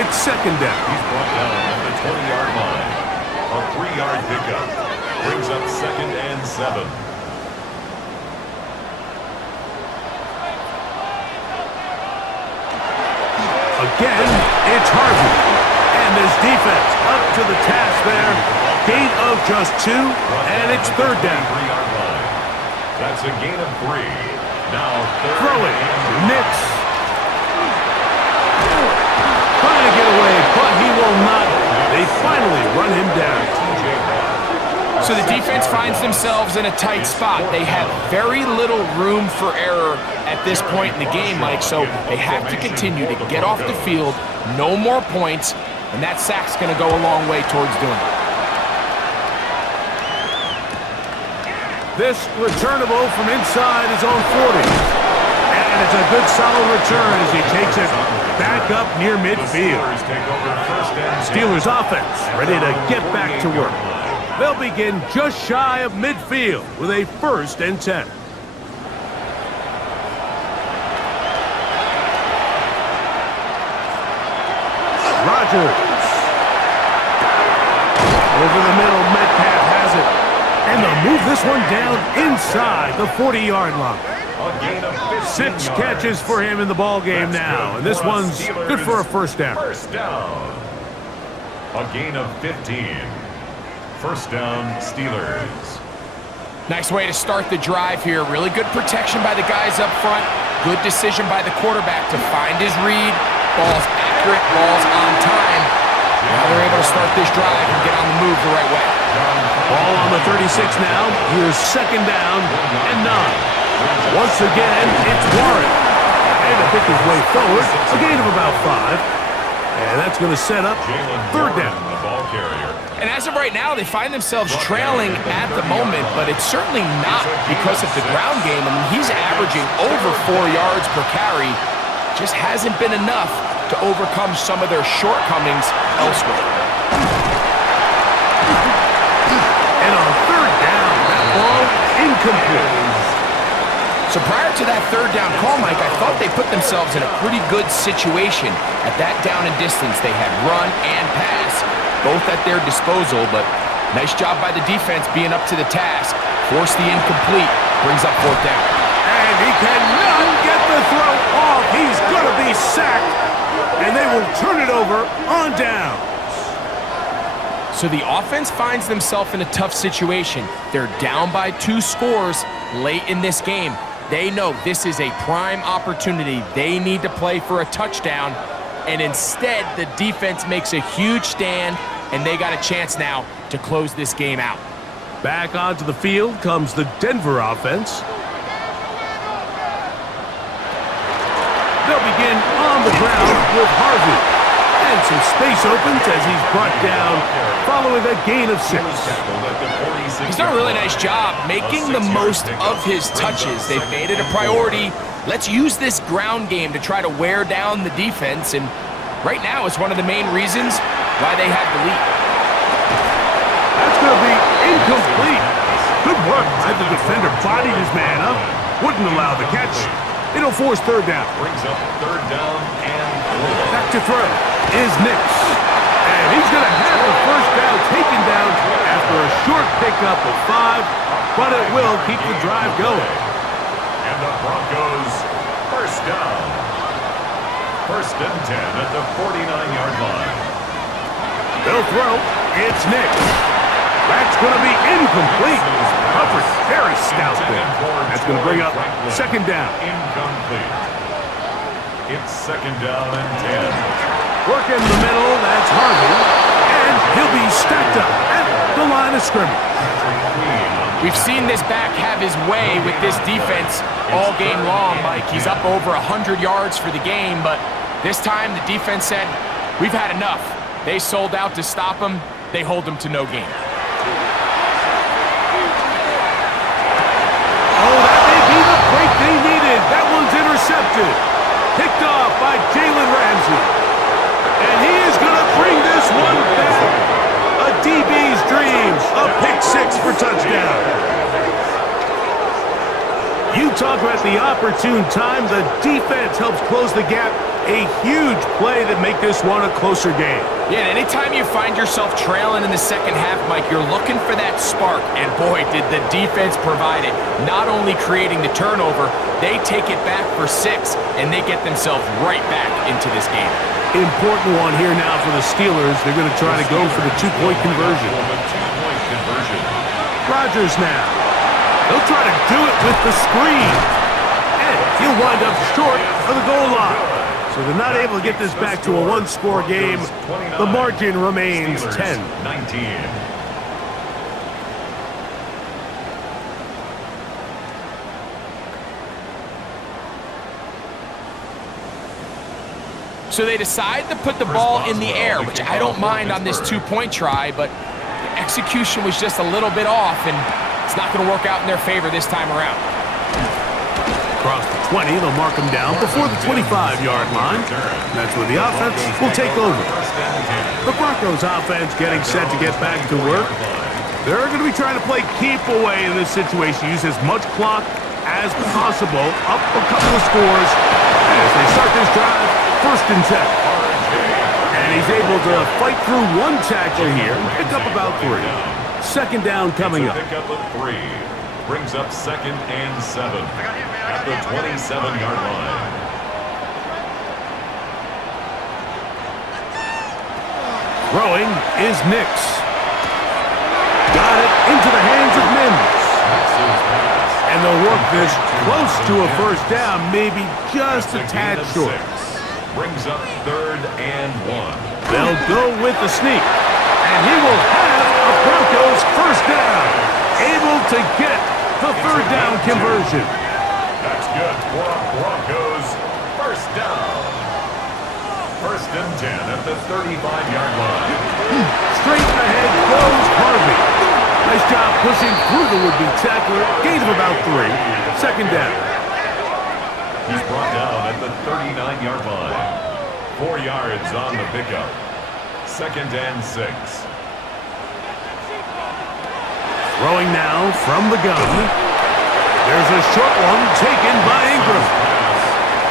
It's 2nd down. He's brought down at the 20-yard line. A 3-yard pickup brings up 2nd and 7. Again, it's Harvey. And this defense up to the task there. Gain of just 2, and it's 3rd down. 3-yard line. That's a gain of 3. Now 3rd. Throwing, Nix. Trying to get away, but he will not. They finally run him down. So the defense finds themselves in a tight spot. They have very little room for error at this point in the game, Mike, so they have to continue to get off the field, no more points, And that sack's going to go a long way towards doing it. This returnable from inside his own 40. And it's a good solid return as he takes it back up near midfield. Steelers offense ready to get back to work. They'll begin just shy of midfield with a 1st and 10. Rodgers. Over the middle, Metcalf has it. And they'll move this one down inside the 40-yard line. 6 catches for him in the ball game now, and this one's good for a 1st down. A gain of 15. 1st down, Steelers. Nice way to start the drive here. Really good protection by the guys up front. Good decision by the quarterback to find his read. Ball's accurate, ball's on time. Now they're able to start this drive and get on the move the right way. Ball on the 36 now. Here's 2nd down and 9. Once again, it's Warren. And to pick his way forward, a gain of about 5. And that's going to set up 3rd down. The ball carrier. And as of right now, they find themselves trailing at the moment, but it's certainly not because of the ground game. I mean, he's averaging over 4 yards per carry. Just hasn't been enough to overcome some of their shortcomings elsewhere. And on 3rd down, that ball incomplete. So prior to that 3rd down call, Mike, I thought they put themselves in a pretty good situation. At that down and distance, they had run and pass, both at their disposal, but nice job by the defense being up to the task. Force the incomplete, brings up 4th down. And he cannot get the throw off. He's going to be sacked, and they will turn it over on down. So the offense finds themselves in a tough situation. They're down by 2 scores late in this game. They know this is a prime opportunity. They need to play for a touchdown, and instead the defense makes a huge stand, and they got a chance now to close this game out. Back onto the field comes the Denver offense. They'll begin on the ground with Harvey. And some space opens as he's brought down following a gain of 6. He's done a really nice job making the most of his touches. They've made it a priority. Let's use this ground game to try to wear down the defense, and right now it's one of the main reasons why they have the lead. That's going to be incomplete. Good work by the defender. Bodied his man up. Wouldn't allow the catch. It'll force 3rd down. Brings up 3rd down and 4. Back to throw is Nix. And he's going to have the 1st down taken down after a short pickup of 5, but it will keep the drive going. And the Broncos 1st down. 1st and 10 at the 49-yard line. They'll throw. It's Nix. That's going to be incomplete. Covered very stout there. That's going to bring up 2nd down. Incomplete. It's 2nd down and 10. Work in the middle, that's Harvey. And he'll be stacked up at the line of scrimmage. We've seen this back have his way with this defense all game long, Mike. He's up over 100 yards for the game, but this time the defense said, we've had enough. They sold out to stop him. They hold him to no gain. Oh, that may be the break they needed. That one's intercepted. Picked off by Jalen Ramsey. And he is going to bring this one back. A DB's dream. A pick 6 for touchdown. You talk about the opportune time. The defense helps close the gap. A huge play that make this one a closer game. Yeah, and anytime you find yourself trailing in the 2nd half, Mike, you're looking for that spark. And boy, did the defense provide it. Not only creating the turnover, they take it back for 6, and they get themselves right back into this game. Important one here now for the Steelers. They're going to try to go for the 2-point conversion. Rodgers now. They'll try to do it with the screen. And he'll wind up short of the goal line. So they're not able to get this back to a 1-score game. The margin remains 10. So they decide to put the ball in the air, which I don't mind on this two-point try, but the execution was just a little bit off, and it's not going to work out in their favor this time around. Across the 20, they'll mark him down before the 25-yard line. That's where the offense will take over. The Broncos offense getting set to get back to work. They're going to be trying to play keep away in this situation, use as much clock as possible, up a couple of scores as they start this drive, 1st and 10. And he's able to fight through one tackle here and pick up about 3. 2nd down coming up. Pick up of 3. Brings up 2nd and 7 at the 27-yard line. Throwing is Nix. Got it into the hands of Mims. And they'll work this close to a 1st down, maybe just a tad short. Brings up 3rd and 1. They'll go with the sneak. And he will have a Broncos 1st down. Able to get the 3rd down conversion. That's good for a Broncos 1st down. 1st and 10 at the 35-yard line. Straight ahead goes Harvey. Nice job pushing through the would-be tackler. Gain of about 3. 2nd down. He's brought down at the 39-yard line. 4 yards on the pickup. 2nd and 6. Throwing now from the gun. There's a short one taken by Ingram.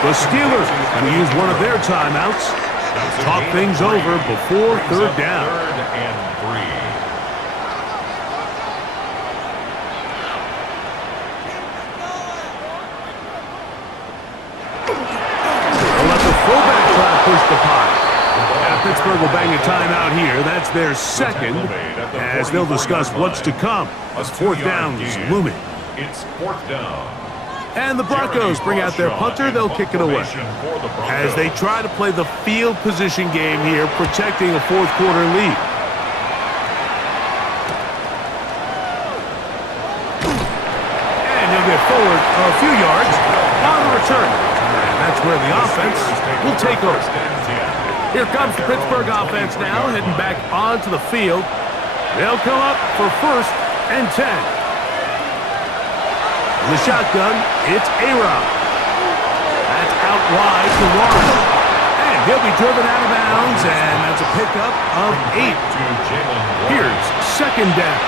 The Steelers going to use one of their timeouts. Talk things over before 3rd down. 3rd and 3. Fullback try to push the pile. Now Pittsburgh will bang a timeout here. That's their 2nd, as they'll discuss what's to come as 4th down is looming. It's 4th down. And the Broncos bring out their punter. They'll kick it away as they try to play the field position game here, protecting a 4th quarter lead. And he'll get forward a few yards on the return. That's where the offense will take over. Here comes the Pittsburgh offense now, heading back onto the field. They'll come up for 1st and 10. In the shotgun, it's A-Rob. That's out wide to Warren. And he'll be driven out of bounds, and that's a pickup of 8. Here's 2nd down.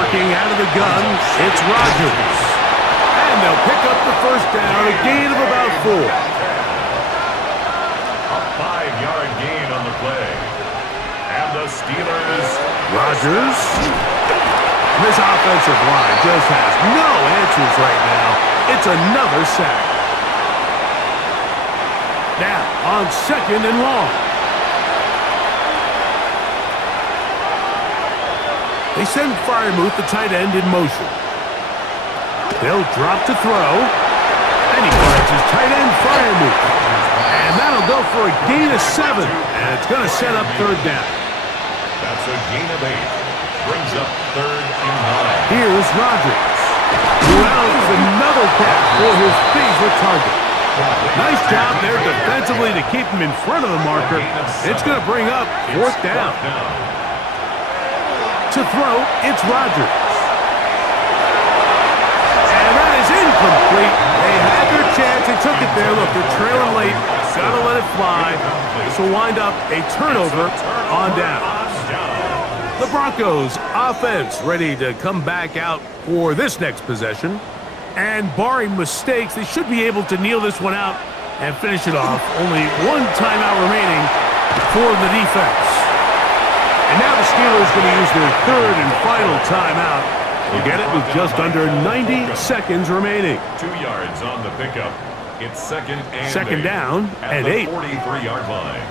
Working out of the gun, it's Rodgers. And they'll pick up the 1st down, a gain of about 4. A 5-yard gain on the play. And the Steelers... Rodgers. This offensive line just has no answers right now. It's another sack. Now on 2nd and long. They send Freiermuth, the tight end, in motion. They'll drop to throw, and he finds his tight end, Freiermuth. And that'll go for a gain of 7, and it's going to set up 3rd down. That's a gain of 8. Brings up 3rd and 9. Here's Rodgers, who is another catch for his favorite target. Nice job there defensively to keep him in front of the marker. It's going to bring up 4th down. To throw, it's Rodgers. Incomplete. They had their chance. They took it there. Look, they're trailing late. Gotta let it fly. This will wind up a turnover on down. The Broncos offense ready to come back out for this next possession. And barring mistakes, they should be able to kneel this one out and finish it off. Only 1 timeout remaining for the defense. And now the Steelers going to use their 3rd and final timeout. We'll get it with just under 90 seconds remaining. 2 yards on the pickup. It's 2nd and 2nd down and 8. 43-yard line.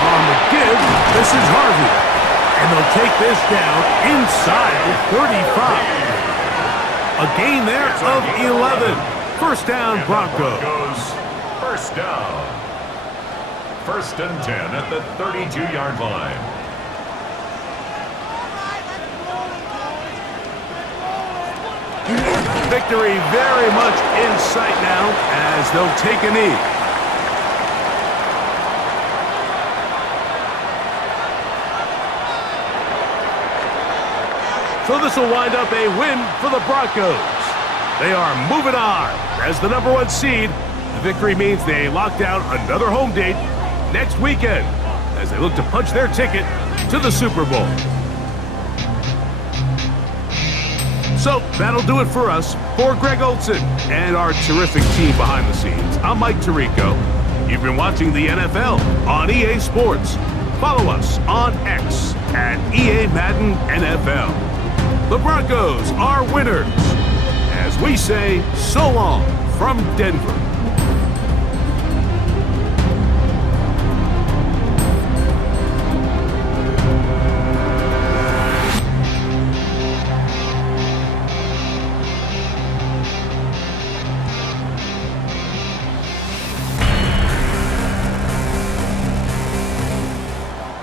On the give, this is Harvey. And they'll take this down inside the 35. A gain there of 11. 1st down, Broncos. 1st down. 1st and 10 at the 32-yard line. Victory very much in sight now as they'll take a knee. So this will wind up a win for the Broncos. They are moving on as the #1 seed. The victory means they lock down another home date next weekend as they look to punch their ticket to the Super Bowl. So that'll do it for us. For Greg Olson and our terrific team behind the scenes, I'm Mike Tirico. You've been watching the NFL on EA Sports. Follow us on X at EA Madden NFL. The Broncos are winners as we say so long from Denver.